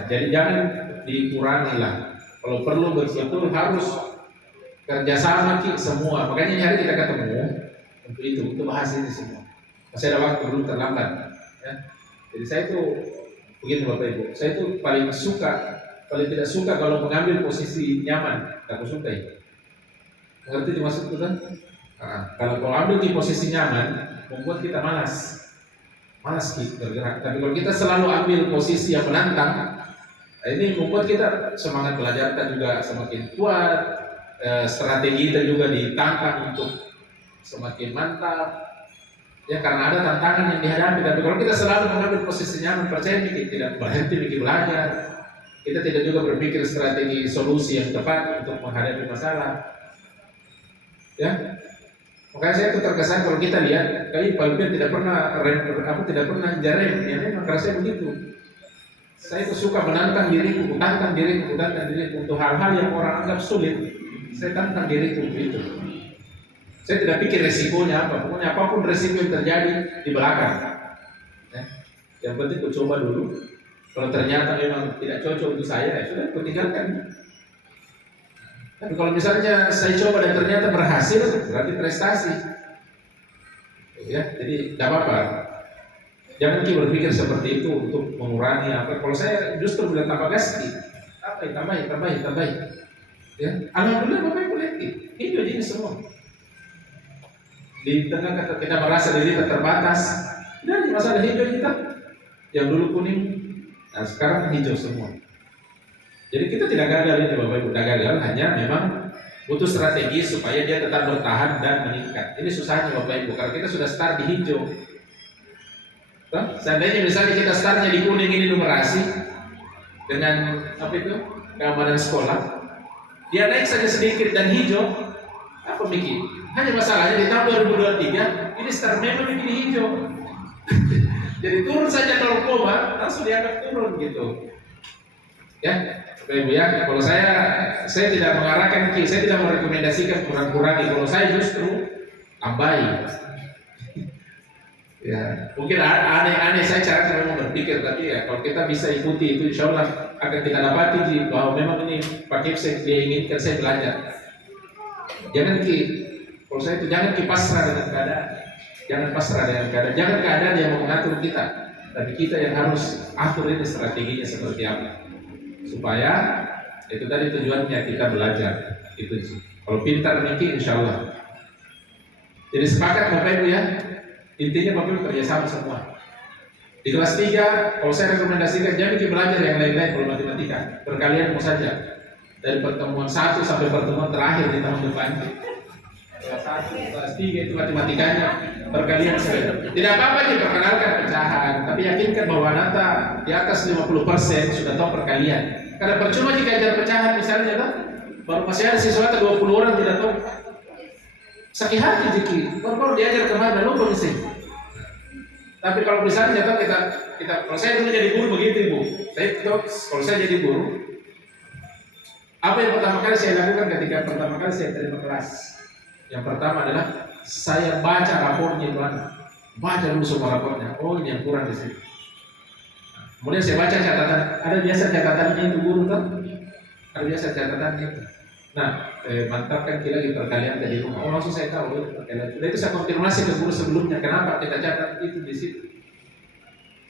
Jadi jangan dikurangi lah. Kalau perlu betul harus kerjasama semua. Makanya ini hari kita ketemu untuk itu bahas ini semua. Masih ada waktu, belum terlambat. Ya. Jadi saya itu begini Bapak Ibu, saya itu paling tidak suka kalau mengambil posisi nyaman. Aku suka itu. Ngerti dimaksud itu kan? Kalau ambil di posisi nyaman, membuat kita malas bergerak. Tapi kalau kita selalu ambil posisi yang menantang, ini membuat kita semangat belajar kita juga semakin kuat, strategi kita juga ditantang untuk semakin mantap. Ya karena ada tantangan yang dihadapi. Tapi kalau kita selalu mengambil posisi nyaman, percaya kita tidak berhenti belajar. Kita tidak juga berpikir strategi solusi yang tepat untuk menghadapi masalah. Ya, makanya saya itu terkesan kalau kita lihat, kali Pak Alvin tidak pernah jarem. Ya memang rasanya begitu. Saya itu suka menantang diriku untuk hal-hal yang orang anggap sulit. Saya tantang diriku itu. Saya tidak pikir resikonya apa, pokoknya apapun resiko yang terjadi di belakang. Ya. Yang penting aku coba dulu. Kalau ternyata memang tidak cocok untuk saya, ya sudah aku tinggalkan. Tapi kalau misalnya saya coba dan ternyata berhasil, berarti prestasi. Ya, jadi tidak apa-apa. Jangan kita berpikir seperti itu untuk mengurangi apa. Kalau saya justru bilang tambah gas, tambahin. Ya, alhamdulillah Bapak Ibu lihat itu ini semua. Di tengah kita merasa diri terbatas, tidak masalah hijau kita. Yang dulu kuning, nah sekarang hijau semua. Jadi kita tidak gagal ini Bapak Ibu, tidak gagal, hanya memang butuh strategi supaya dia tetap bertahan dan meningkat. Ini susahnya Bapak Ibu, karena kita sudah start di hijau. Seandainya misalnya kita startnya di kuning ini numerasi dengan keamanan sekolah, dia naik saja sedikit dan hijau, apa mikir? Hanya masalahnya di tahun 2023 ini start memang ini hijau. Jadi turun saja 0, langsung dianggap turun gitu. Ya, Bapak Ibu ya, kalau saya tidak mengarahkan saya tidak merekomendasikan kurang-kurangi. Kalau saya justru tambahi. Ya, mungkin aneh-aneh saya cara memang berpikir, tapi ya kalau kita bisa ikuti itu insya Allah akan kita dapati bahwa memang ini pakai dia inginkan saya belajar. Kalau saya itu jangan pasrah dengan keadaan, jangan keadaan yang mau mengatur kita, tapi kita yang harus atur ini strateginya seperti apa, supaya itu tadi tujuannya kita belajar. Itu kalau pintar mungkin insya Allah. Jadi sepakat Bapak Ibu ya. Intinya Bapak Ibu kerjasama semua. Di kelas 3, kalau saya rekomendasikan jangan kita belajar yang lain-lain kalau matematika. Perkalian mau saja. Dari pertemuan 1 sampai pertemuan terakhir di tahun depan. Kelas 1, kelas 3 itu matematikanya perkalian saja. Tidak apa-apa diperkenalkan pecahan, tapi yakinkan bahwa Nata di atas 50% sudah tahu perkalian. Karena percuma jika ajar pecahan misalnya, baru masih ada siswa 20 orang tidak tahu. Sakit hati Jiki, kalau diajar kemana lupa mesti. Tapi kalau misalnya kita kalau saya dulu jadi guru begitu Ibu. Kalau saya jadi guru, apa yang pertama kali saya lakukan ketika pertama kali saya terima kelas? Yang pertama adalah saya baca raportnya itu, baca dulu semua raportnya. Oh ini yang kurang di sini. Kemudian saya baca catatan, ada biasa catatannya itu guru kan? Ada biasa catatannya itu. Nah, mantapkan kita lagi perkalian tadi rumah. Oh, langsung saya tahu perkalian. Sudah itu saya konfirmasi ke guru sebelumnya, kenapa kita catat itu di situ.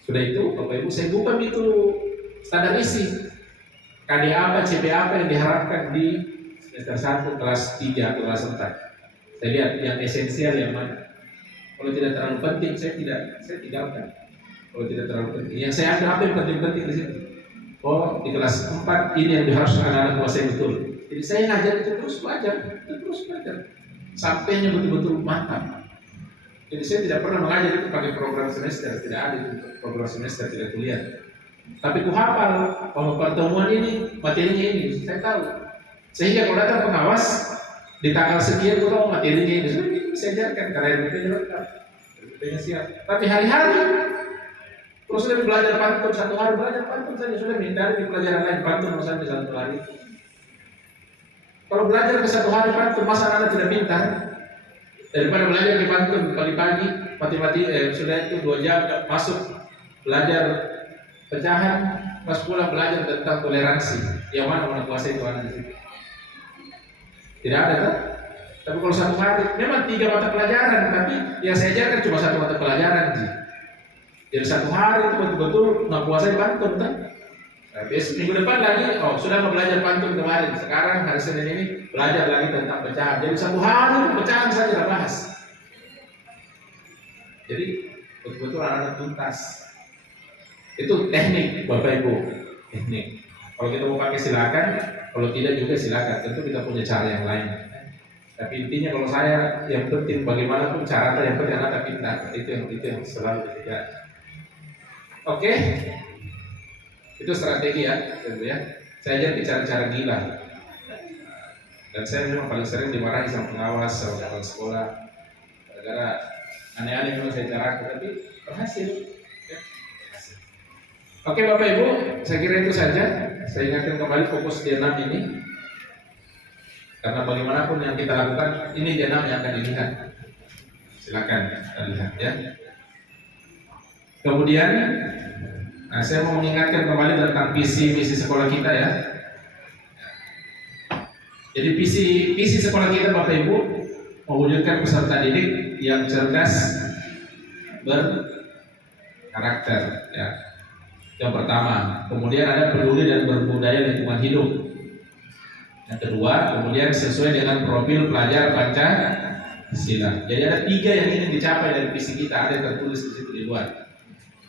Sudah itu, Bapak Ibu, saya buka itu standar isi. KD apa, CP apa yang diharapkan di semester 1, kelas 3 atau kelas 4. Saya lihat yang esensial yang mana. Kalau tidak terlalu penting, saya tinggalkan. Kalau tidak terlalu penting, yang saya ambil apa yang penting-penting di situ. Oh, di kelas 4 ini yang diharuskan anak-anak kuasai betul. Jadi saya ngajar itu terus belajar, sampainya betul-betul mantap. Jadi saya tidak pernah mengajar itu pakai program semester, tidak ada itu program semester, tidak kuliah. Tapi ku hafal bahwa pertemuan ini materinya ini, saya tahu. Sehingga kalau datang pengawas di tanggal sekian ku tahu materinya ini, sudah bisa ajarkan karena RPP-nya lengkap, RPP-nya siap. Tapi hari-hari terus sudah belajar pantun, 1 hari belajar pantun saja sudah hindari di pelajaran lain pantun sampai 1 hari. Kalau belajar ke 1 hari pantun, masa anak tidak pintar? Daripada belajar di pantun pagi-pagi, matematika sudah itu 2 jam masuk belajar pecahan, pas pulang belajar tentang toleransi. Yang mana kuasai itu anak di situ? Tidak ada kan? Tapi kalau 1 hari, memang 3 mata pelajaran, tapi yang saya ajarkan cuma 1 mata pelajaran. Jadi 1 hari itu betul-betul kuasai pantun kan? Minggu depan lagi, sudah mau belajar pantun kemarin. Sekarang hari Senin ini belajar lagi tentang pecahan. Jadi 1 hari pecahan saja kita bahas. Jadi betul-betul anak-anak tuntas. Itu teknik, Bapak Ibu, teknik. Kalau kita mau pakai silakan, kalau tidak juga silakan. Tentu kita punya cara yang lain. Tapi intinya kalau saya yang penting bagaimanapun cara yang penting anak pintar. Itu yang selalu kita. Oke. Itu strategi ya, tentu ya. Saya ajar cara-cara gila. Dan saya memang paling sering dimarahi sama pengawas, sama kepala sekolah. Gara-gara aneh-aneh memang saya carakan, tapi berhasil. Ya, berhasil. Oke Bapak Ibu, saya kira itu saja. Saya ingatkan kembali fokus D6 ini. Karena bagaimanapun yang kita lakukan, ini D6 yang akan dilihat. Silakan kita lihat ya. Kemudian saya mau mengingatkan kembali tentang visi misi sekolah kita ya. Jadi visi sekolah kita Bapak Ibu mewujudkan peserta didik yang cerdas, berkarakter ya. Yang pertama, kemudian ada peduli dan berbudaya lingkungan hidup. Yang kedua, kemudian sesuai dengan profil pelajar Pancasila. Jadi ada 3 yang ingin dicapai dari visi kita, ada yang tertulis di situ di luar.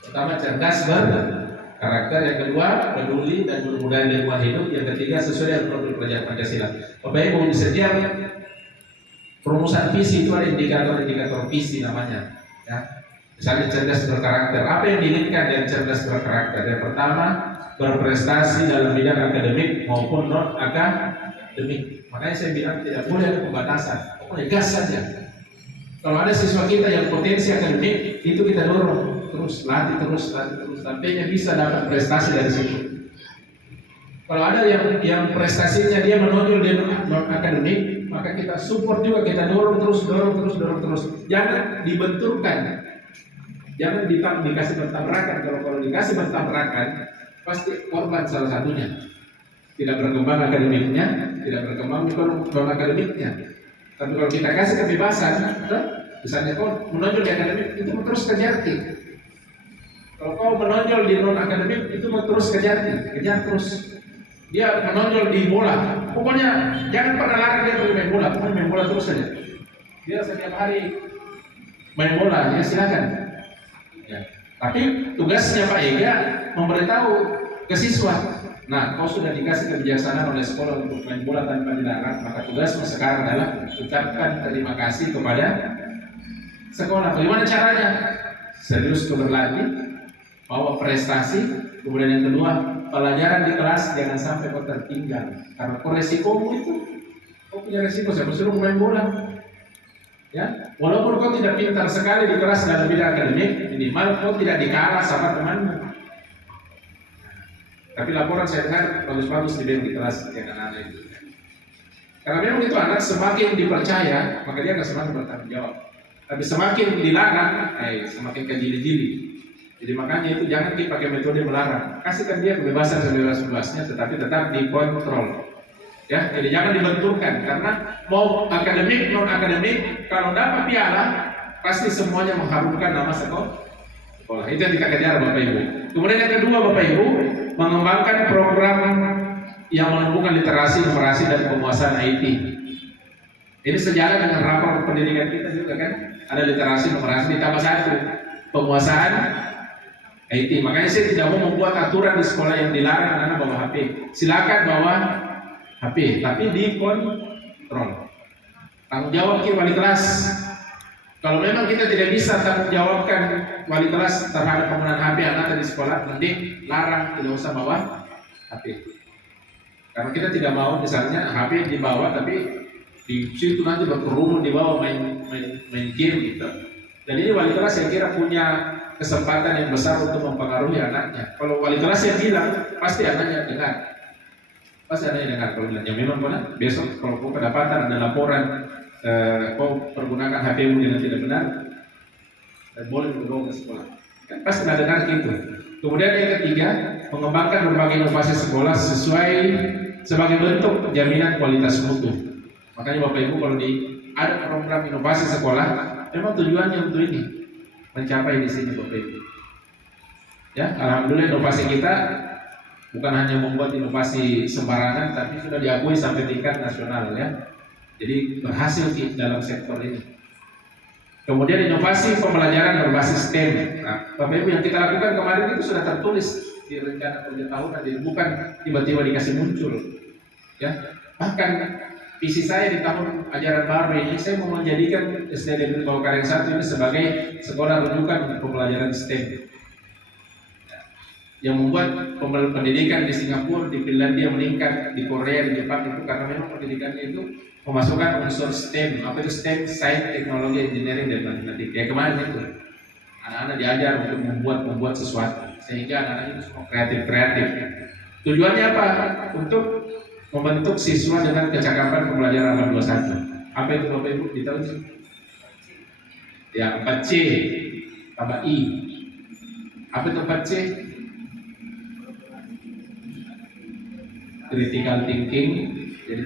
Pertama, cerdas berkarakter. Yang kedua, peduli dan berbudaya lingkungan hidup. Yang ketiga, sesuai dengan profil pelajar Pancasila. Bapak Ibu, di setiap perumusan visi itu ada indikator visi namanya. Ya. Misalnya cerdas berkarakter. Apa yang diinginkan dari cerdas berkarakter? Yang pertama, berprestasi dalam bidang akademik maupun non akademik. Makanya saya bilang tidak boleh ada pembatasan. Pokoknya gas saja. Kalau ada siswa kita yang potensi akademik, itu kita dorong terus, latih terus sampainya bisa dapat prestasi dari situ. Kalau ada yang prestasinya dia menonjol di non akademik, maka kita support juga, kita dorong terus. Jangan dibenturkan, jangan dikasih bertabrakan. Kalau dikasih bertabrakan, pasti korban salah satunya. Tidak berkembang akademiknya, tidak berkembang non akademiknya. Tapi kalau kita kasih kebebasan, misalnya kau menonjol di akademik, itu terus kejar. Kalau kau menonjol di non akademik, itu terus kejar terus. Dia menonjol di bola, pokoknya jangan pernah larang dia pergi main bola, pokoknya main bola terus saja. Dia setiap hari main bola, ya silakan. Ya. Tapi tugasnya Pak Ega memberitahu ke siswa. Nah, kau sudah dikasih kebijaksanaan oleh sekolah untuk main bola tanpa dilarang, maka tugasmu sekarang adalah ucapkan terima kasih kepada sekolah. Bagaimana caranya? Serius berlatih, bawa prestasi. Kemudian yang kedua, pelajaran di kelas jangan sampai kau tertinggal. Karena kau resikomu itu, kau punya resiko. Saya suruh main bola. Ya, walaupun kau tidak pintar sekali di kelas dalam bidang akademik, minimal kau tidak dikalah sama temanmu. Tapi laporan saya dengar bagus-bagus di kelas yang anak-anak itu. Karena memang itu anak semakin dipercaya, maka dia akan semakin bertanggung jawab. Tapi semakin dilarang, semakin kejili-jili. Jadi makanya itu jangan dipakai metode melarang. Kasihkan dia kebebasan sebebas-bebasnya, tetapi tetap dikontrol. Ya, jadi jangan dibenturkan karena mau akademik non akademik kalau dapat piala pasti semuanya mengharumkan nama sekolah. Itu yang kita kejar Bapak Ibu. Kemudian yang kedua Bapak Ibu, mengembangkan program yang menumbuhkan literasi, numerasi dan penguasaan IT. Ini sejalan dengan rapor pendidikan kita juga kan. Ada literasi, numerasi ditambah satu penguasaan IT. Makanya saya tidak mau membuat aturan di sekolah yang dilarang anak bawa HP. Silakan bawa HP, tapi dikontrol. Tanggung jawab wali kelas. Kalau memang kita tidak bisa tanggung jawabkan wali kelas terhadap penggunaan HP anak di sekolah, mending larang, tidak usah bawa HP. Karena kita tidak mau misalnya HP dibawa tapi di situ nanti berkerumun dibawa main game gitu. Dan ini wali kelas yang kira punya kesempatan yang besar untuk mempengaruhi anaknya. Kalau wali kelas yang bilang, pasti anaknya dengar. Pasti anaknya dengar kalau bilang, ya memang benar. Besok kalau kau kedapatan ada laporan kau pergunakan HP-mu dengan tidak benar, dan boleh dibawa ke sekolah. Kan pasti ada dengar gitu. Kemudian yang ketiga, mengembangkan berbagai inovasi sekolah sesuai sebagai bentuk jaminan kualitas mutu. Makanya Bapak Ibu kalau ada program inovasi sekolah, memang tujuannya untuk ini, mencapai di sini Bapak Ibu. Ya, alhamdulillah inovasi kita bukan hanya membuat inovasi sembarangan, tapi sudah diakui sampai tingkat nasional ya. Jadi berhasil dalam sektor ini. Kemudian inovasi pembelajaran berbasis STEM. Nah, Bapak Ibu yang kita lakukan kemarin itu sudah tertulis di rencana kerja tahunan, jadi bukan tiba-tiba dikasih muncul. Ya, bahkan visi saya di tahun ajaran baru ini, saya mau menjadikan SD Negeri Bawakaren 1 ini sebagai sekolah rujukan pembelajaran STEM. Yang membuat pendidikan di Singapura, di Finlandia meningkat, di Korea, di Jepang itu karena memang pendidikannya itu memasukkan unsur STEM. Apa itu STEM? Science, Teknologi, Engineering, dan Matematika. Kayak kemarin itu anak-anak diajar untuk membuat sesuatu sehingga anak-anak itu semua kreatif. Tujuannya apa? Untuk membentuk siswa dengan kecakapan pembelajaran abad 21. Apa itu Bapak Ibu? Ditahu sih? Ya, 4C tambah I. Apa itu 4C? Critical thinking, jadi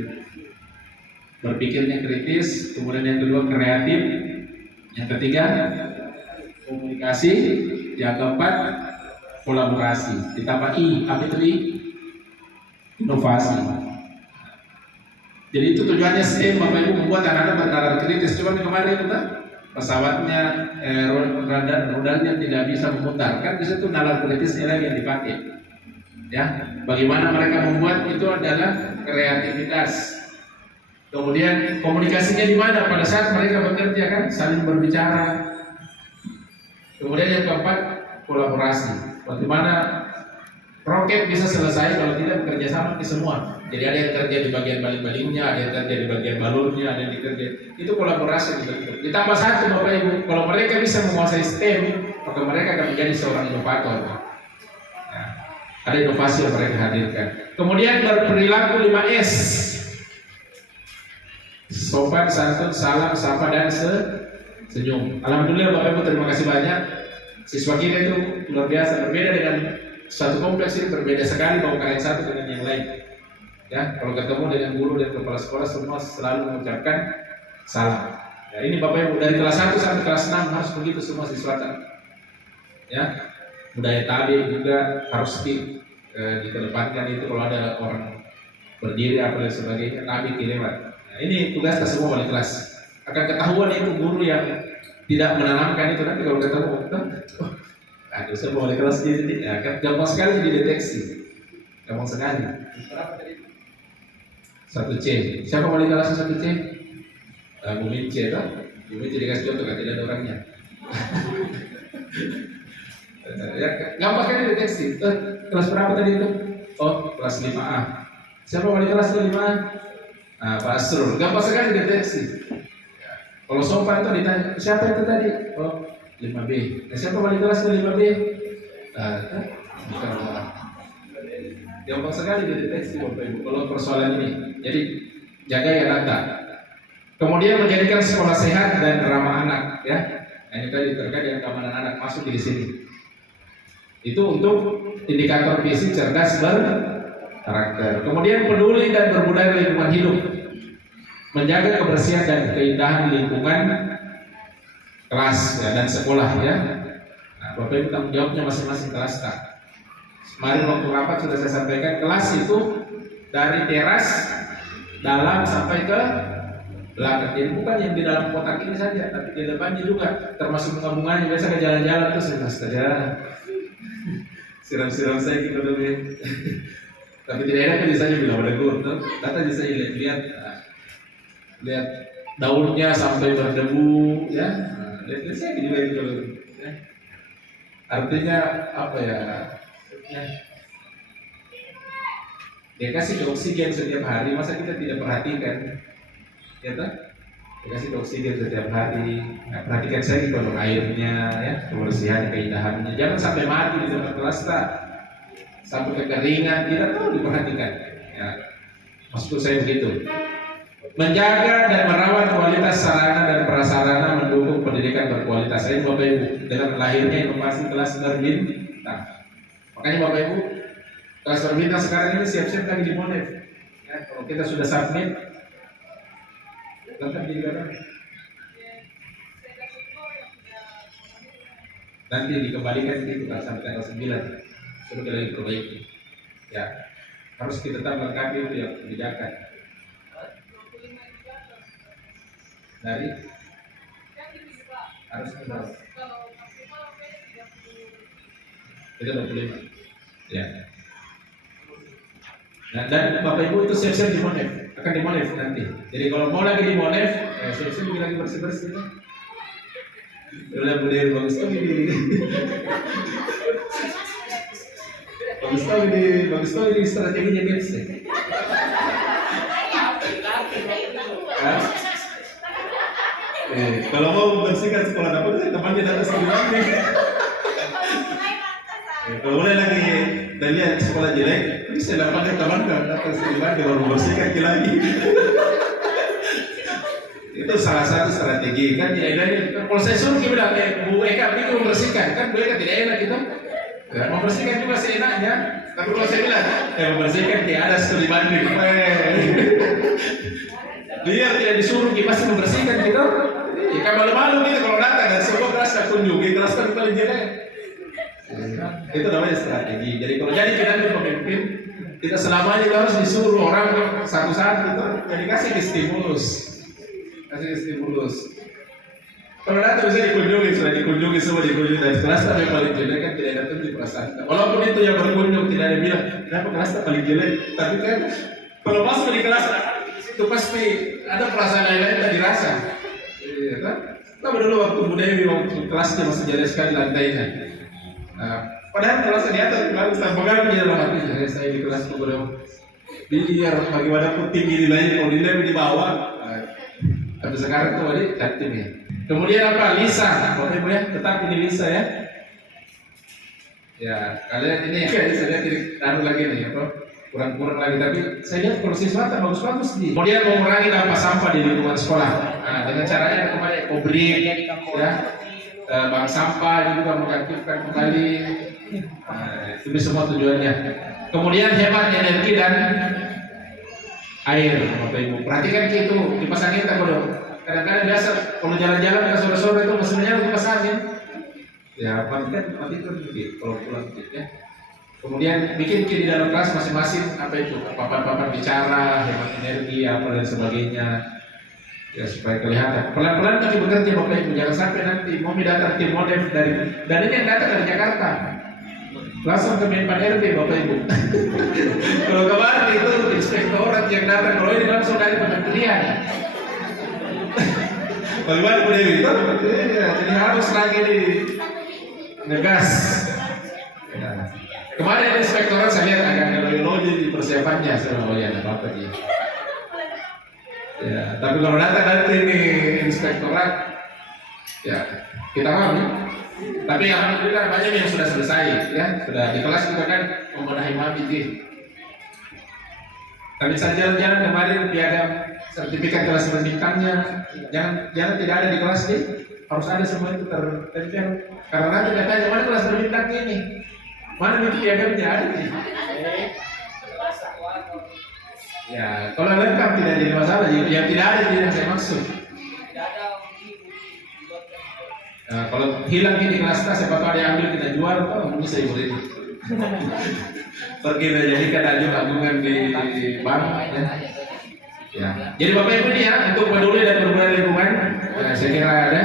berpikirnya kritis. Kemudian yang kedua kreatif, yang ketiga komunikasi, yang keempat kolaborasi. Ditambah I, apa itu I? Inovasi. Jadi itu tujuannya STEM Bapak Ibu, membuat anak-anak bernalar kritis. Cuma kemarin itu pesawatnya rodanya tidak bisa memutar, kan di situ nalar kritisnya lagi yang dipakai. Ya, bagaimana mereka membuat itu adalah kreativitas. Kemudian komunikasinya di mana? Pada saat mereka bekerja kan saling berbicara. Kemudian yang keempat kolaborasi. Bagaimana roket bisa selesai kalau tidak bekerja sama di semua. Jadi ada yang kerja di bagian baling-balingnya, ada yang kerja di bagian balurnya, ada yang dikerja. Itu kolaborasi dibentuk. Ditambah satu Bapak Ibu, kalau mereka bisa menguasai STEM, maka mereka akan menjadi seorang inovator. Ada inovasi yang mereka hadirkan. Kemudian berperilaku 5S. Sopan, santun, salam, sapa, dan senyum. Alhamdulillah Bapak Ibu, terima kasih banyak. Siswa kita itu luar biasa, berbeda dengan satu kompleks ini, berbeda sekali Bawakaren 1 dengan yang lain. Ya, kalau ketemu dengan guru dan kepala sekolah semua selalu mengucapkan salam. Ya, ini Bapak Ibu dari kelas 1 sampai kelas 6 harus begitu semua siswa. Ya. Budaya tadi juga harus dikedepankan itu. Kalau ada orang berdiri apa dan sebagainya, tadi dilewat. Nah, ini tugas kita semua wali kelas. Akan ketahuan itu guru yang tidak menanamkan itu, nanti kalau ketemu aduh semua wali kelas gitu, ya kan gampang sekali dideteksi, gampang sekali. Berapa tadi? 1C. Siapa wali kelas 1C? Bu Mince kan? Bu Mince dikasih contoh kan, tidak ada orangnya. Ya, gampang sekali deteksi. Kelas berapa tadi itu? Oh, kelas 5A. Siapa wali kelas 5A? Nah, Pak Asrul. Gampang sekali deteksi. Kalau sopan itu ditanya, siapa itu tadi? Oh, 5B. Nah, siapa wali kelas 5B? Bukan orang. Gampang sekali dideteksi Bapak Ibu kalau persoalan ini. Jadi jaga ya data. Kemudian menjadikan sekolah sehat dan ramah anak, ya. Nah, ini tadi terkait dengan keamanan anak masuk di sini. Itu untuk indikator fisik, cerdas, berkarakter. Kemudian peduli dan berbudaya lingkungan hidup, menjaga kebersihan dan keindahan lingkungan kelas ya, dan sekolah ya. Nah, Bapak Ibu tanggung jawabnya masing-masing kelas tak. Kemarin waktu rapat sudah saya sampaikan, kelas itu dari teras dalam sampai ke belakang. Jadi bukan yang di dalam kotak ini saja, tapi di depannya juga, termasuk bunga-bunganya. Biasa ke jalan-jalan tuh saya saja siram-siram saya gitu dulu ya. Tapi tidak enak kan biasanya bilang ada gur, data bisa lihat lihat daunnya sampai berdebu ya. Lihat saya juga itu ya. Artinya apa ya? Dia kasih oksigen setiap hari, masa kita tidak perhatikan? Ya toh? Dia kasih oksigen setiap hari. Nah, perhatikan saya kalau airnya, ya, kebersihan, keindahannya. Jangan sampai mati di tempat kelas tak, sampai kekeringan, tidak tahu diperhatikan. Ya, maksud saya begitu. Menjaga dan merawat kualitas sarana dan prasarana mendukung pendidikan berkualitas. Saya Bapak Ibu, dengan lahirnya inovasi kelas berbintang. Makanya Bapak Ibu, kelas berbintang sekarang ini siap-siap lagi di Monef. Ya, kalau kita sudah submit, lengkap jadi berapa? Nanti dikembalikan itu sampai tanggal 9. Sudah kita lagi perbaiki. Ya, harus kita tetap lengkapi itu yang kebijakan. Dari harus kita 25. Ya. Nah, dan Bapak Ibu itu siap-siap di Monef, akan di Monef nanti. Jadi kalau mau lagi di Monef, siap-siap lagi bersih-bersih. Udah berdiri bagus tuh ini. Bagus tuh ini strateginya tips ya. Kalau mau bersihkan sekolah dapur, temannya datang sendiri. Kalau mulai lagi dan lihat sekolah jelek, ini saya dapat teman datang sendiri baru bersihkan lagi. Itu salah satu strategi kan tidak enak. Kalau saya suruh kita bilang, Bu Eka ini membersihkan kan Bu Eka tidak enak gitu. Ya, membersihkan juga seenaknya. Tapi kalau saya bilang, membersihkan tidak ada studi banding. Biar tidak disuruh kita pasti membersihkan gitu. Ya kan malu-malu gitu kalau datang dan semua kelas tak kunjungi, kelas kan paling jelek. Itu namanya strategi. Jadi kalau jadi kita itu pemimpin, kita selamanya harus disuruh orang satu-satu gitu. Jadi kasih stimulus. Kalau datang bisa dikunjungi, sudah dikunjungi semua dikunjungi dari kelas tapi paling jelek kan tidak datang di perasaan. Walaupun itu yang berkunjung tidak ada bilang kenapa kelas paling jelek, tapi kan kalau masuk di kelas itu pasti ada perasaan lain-lain yang dirasa. Iya kan? Kita dulu waktu Budewi waktu kelasnya masih jelek sekali lantainya. Nah, padahal kelasnya di atas bagus, pegang di dalam hati saya di kelas Budewi. Biar bagaimana pun tinggi nilainya kalau nilai di bawah. Tapi sekarang tuh tadi tertib ya. Kemudian apa? Lisan, Bapak Ibu ya, tetap ini Lisa ya. Ya, kalian ini ya, saya lihat ini lagi nih apa? Kurang-kurang lagi, tapi saya lihat kalau siswa bagus-bagus nih. Kemudian mengurangi sampah di lingkungan sekolah. Nah, dengan caranya kemarin obrik ya, bank sampah ini juga mengaktifkan kembali. Nah, itu semua tujuannya. Kemudian hemat energi dan air, Bapak Ibu. Perhatikan itu dipasangin tak bodoh. Kadang-kadang biasa kalau jalan-jalan dengan sore-sore itu mesinnya dipasangin. Ya, matikan gitu kalau pulang gitu ya. Kemudian bikin di dalam kelas masing-masing apa itu? Papan-papan bicara, hemat energi, apa dan sebagainya. Ya supaya kelihatan. Pelan-pelan lagi bekerja Bapak Ibu. Jangan sampai nanti mau datang tim Monef dari dan ini yang datang dari Jakarta. Langsung ke Menpan RB Bapak Ibu. Kalau kemarin itu inspektorat yang datang, kalau ini langsung dari kementerian. Bagaimana Bu Dewi itu? Jadi harus lagi di ngegas. Ya. Kemarin inspektorat saya lihat agak logi di persiapannya, saya mau lihat apa dia. Ya, tapi kalau datang nanti ini inspektorat, ya kita paham. Tapi alhamdulillah banyak yang sudah selesai, ya sudah di kelas juga kan memenuhi mabiti. Tapi saya jalan-jalan kemarin piagam sertifikat kelas berbintangnya, jangan tidak ada di kelas nih, harus ada semua itu tertempel. Karena nanti katanya mana kelas berbintang ini, Mana itu piagamnya ada nih? Rasa atau Ya, kalau lengkap tidak jadi masalah. Yang tidak ada itu yang saya maksud. tidak ada bukti di luar Nah, kalau hilang ini kelas tas, siapa tahu ada yang ambil kita jual, oh bisa ibu ini. Pergi dan jadikan agung-agungan di bank. Ya. Ya. Jadi Bapak Ibu ini ya, untuk peduli dan berguna lingkungan, saya kira ada.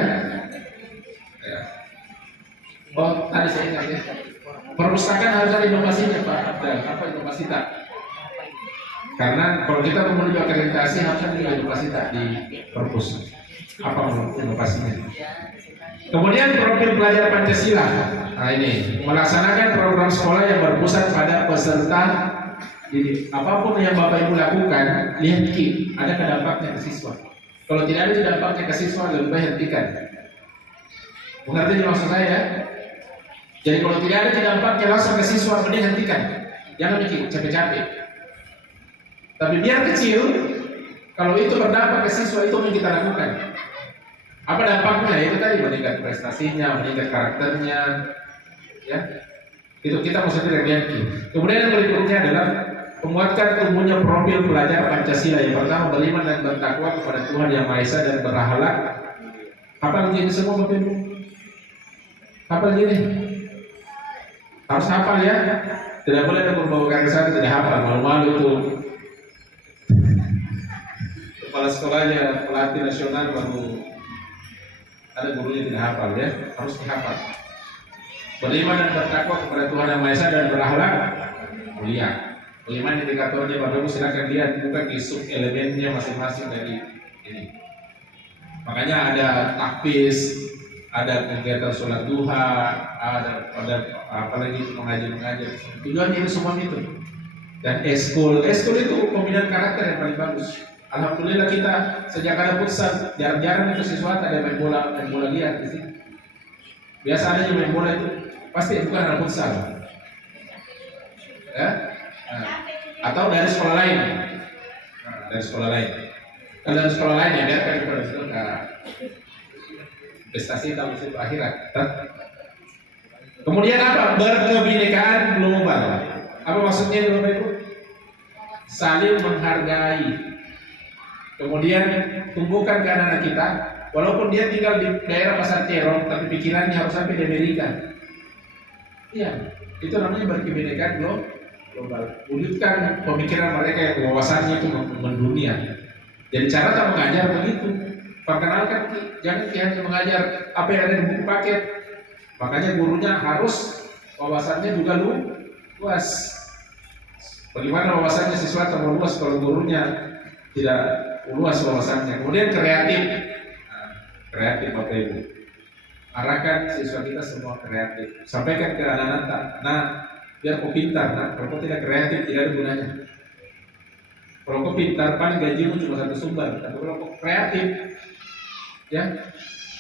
Ya. Oh, tadi saya ingat ya. Perpustakaan harus ada inovasinya Pak. Dan apa inovasi tak? Karena kalau kita mau menuju akreditasi harus ada inovasi tak di perpus. Apa inovasinya? Kemudian profil pelajar Pancasila. Nah ini melaksanakan program sekolah yang berpusat pada peserta. Jadi apapun yang Bapak Ibu lakukan, lihat ada dampaknya ke siswa. Kalau tidak ada dampaknya ke siswa, lebih baik hentikan. Mengerti maksud saya? Jadi kalau tidak ada dampaknya langsung ke siswa, mending hentikan. Jangan bikin capek-capek. Tapi biar kecil, kalau itu berdampak ke siswa, itu yang kita lakukan. Apa dampaknya? Itu tadi meningkat prestasinya, meningkat karakternya, ya. Itu kita mesti lihat. Kemudian yang berikutnya adalah menguatkan tumbuhnya profil pelajar Pancasila. Yang pertama beriman dan bertakwa kepada Tuhan Yang Maha Esa dan berakhlak. Hafal gini semua Bapak Ibu? Hafal gini? Harus hafal ya. Tidak boleh ada berbau kaki tidak hafal. Malu-malu itu. Kepala sekolahnya pelatih nasional baru ada gurunya tidak hafal ya, harus dihafal. Beriman dan bertakwa kepada Tuhan Yang Maha Esa dan berakhlak mulia. Beriman indikatornya Bapak Ibu silakan lihat bukan di sub elemennya masing-masing dari ini. Makanya ada takbis, ada kegiatan sholat duha, ada apalagi mengajar. Tujuannya itu semua itu. Dan eskul itu pembinaan karakter yang paling bagus. Alhamdulillah kita sejak ada futsal jarang-jarang itu siswa ada main bola liar di sini. Biasa ada yang main bola itu pasti bukan anak futsal. Ya? Nah, atau dari sekolah lain. Dari sekolah lain. Kalau dari sekolah lain ya biarkan kita di situ prestasi tahu itu akhirat. Kemudian apa? Berkebinekaan global. Apa maksudnya Bapak Ibu? Saling menghargai. Kemudian tumbuhkan ke anak-anak kita, walaupun dia tinggal di daerah Pasar Terong, tapi pikirannya harus sampai di Amerika. Iya, itu namanya berkebinekaan global. Wujudkan pemikiran mereka yang wawasannya itu mendunia. Jadi cara tak mengajar begitu. Perkenalkan, jangan hanya mengajar apa yang ada di buku paket. Makanya gurunya harus wawasannya juga luas. Bagaimana wawasannya siswa terlalu luas kalau gurunya tidak luas wawasannya. Kemudian kreatif Bapak Ibu. Arahkan siswa kita semua kreatif. Sampaikan ke anak-anak, nah biar kau pintar, nah kalau kau tidak kreatif tidak ada gunanya. Kalau kau pintar, paling gajimu cuma satu sumber. Tapi kalau kau kreatif, ya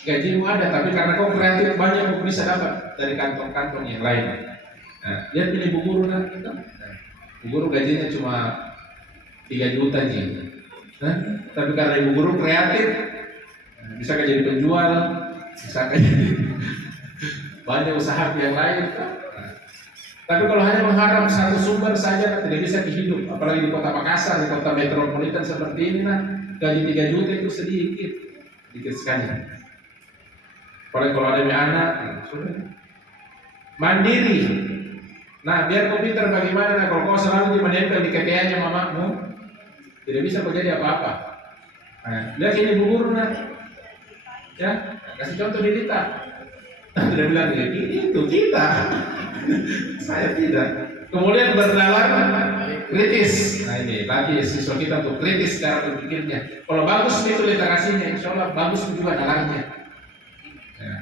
gajimu ada, tapi karena kau kreatif banyak kau bisa dapat dari kantong-kantong yang lain. Nah, lihat ini Bu Guru nah. Bu Guru gajinya cuma 3 juta ji. Tapi karena Ibu Guru kreatif, bisa jadi penjual, bisa jadi banyak usaha yang lain. Tapi kalau hanya mengharap satu sumber saja tidak bisa dihidup, apalagi di kota Makassar, di kota metropolitan seperti ini, gaji 3 juta itu sedikit sekali. Kalau ada anak, sudah mandiri. Nah, biar kau pintar bagaimana, kalau kau selalu menempel di KTA-nya mamamu, tidak bisa kau jadi apa-apa. Nah, lihat ini Bu Guru ya, kasih contoh di Rita. Tidak bilang ini itu kita. Saya tidak. Kemudian bernalar kritis. Nah ini lagi siswa kita untuk kritis cara berpikirnya. Kalau bagus itu literasinya, insya Allah bagus juga nalarnya. Ya.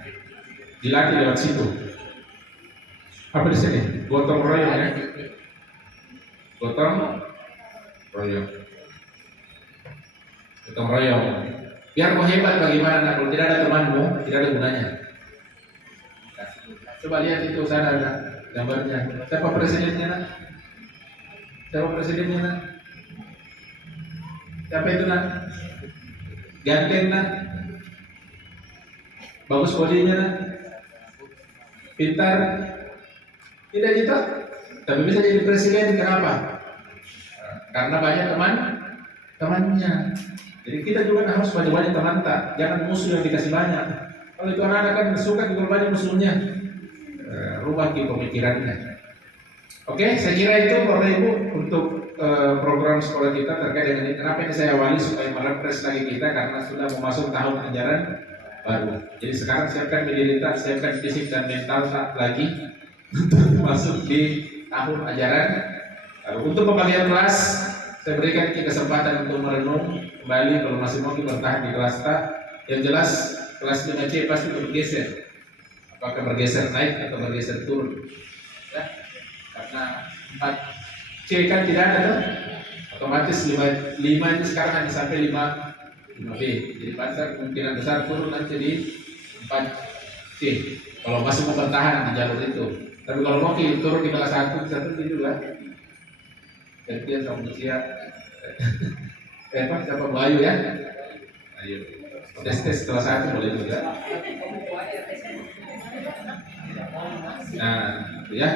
Dilatih lewat situ. Apa di sini? Gotong royong ya. Gotong royong. Gotong royong. Biar kau hebat bagaimana, kalau tidak ada temanmu, tidak ada gunanya. Coba lihat itu sana ada gambarnya. Siapa presidennya nak? Siapa presidennya nak? Siapa itu nak? Ganteng nak? Bagus bodinya nak? Pintar? Tidak gitu, tapi bisa jadi presiden. Kenapa? Karena banyak temannya. Jadi kita juga harus banyak-banyak teman, tak? Jangan musuh yang dikasih banyak. Kalau itu anak-anak kan suka juga banyak musuhnya. Rubah pemikirannya. Oke, saya kira itu Bapak Ibu untuk program sekolah kita terkait dengan ini. Kenapa ini saya awali supaya merefresh lagi kita karena sudah memasuki tahun ajaran baru. Jadi sekarang siapkan diri kita, siapkan fisik dan mental tak lagi untuk masuk di tahun ajaran baru. Untuk pembagian kelas, saya berikan kesempatan untuk merenung kembali kalau masih mau bertahan di kelas tak. Yang jelas kelas 5C pasti bergeser. Apakah bergeser naik atau bergeser turun? Ya, karena 4C kan tidak ada tuh. Otomatis 5 itu sekarang hanya sampai 5B. Jadi pada kemungkinan besar turun nanti di 4C. Kalau masih mau bertahan di jalur itu. Tapi kalau mau turun di kelas 1 juga. Gantian sama manusia. Siapa Bayu ya? Ayo. Tes kelas 1 boleh juga. Nah, itu ya.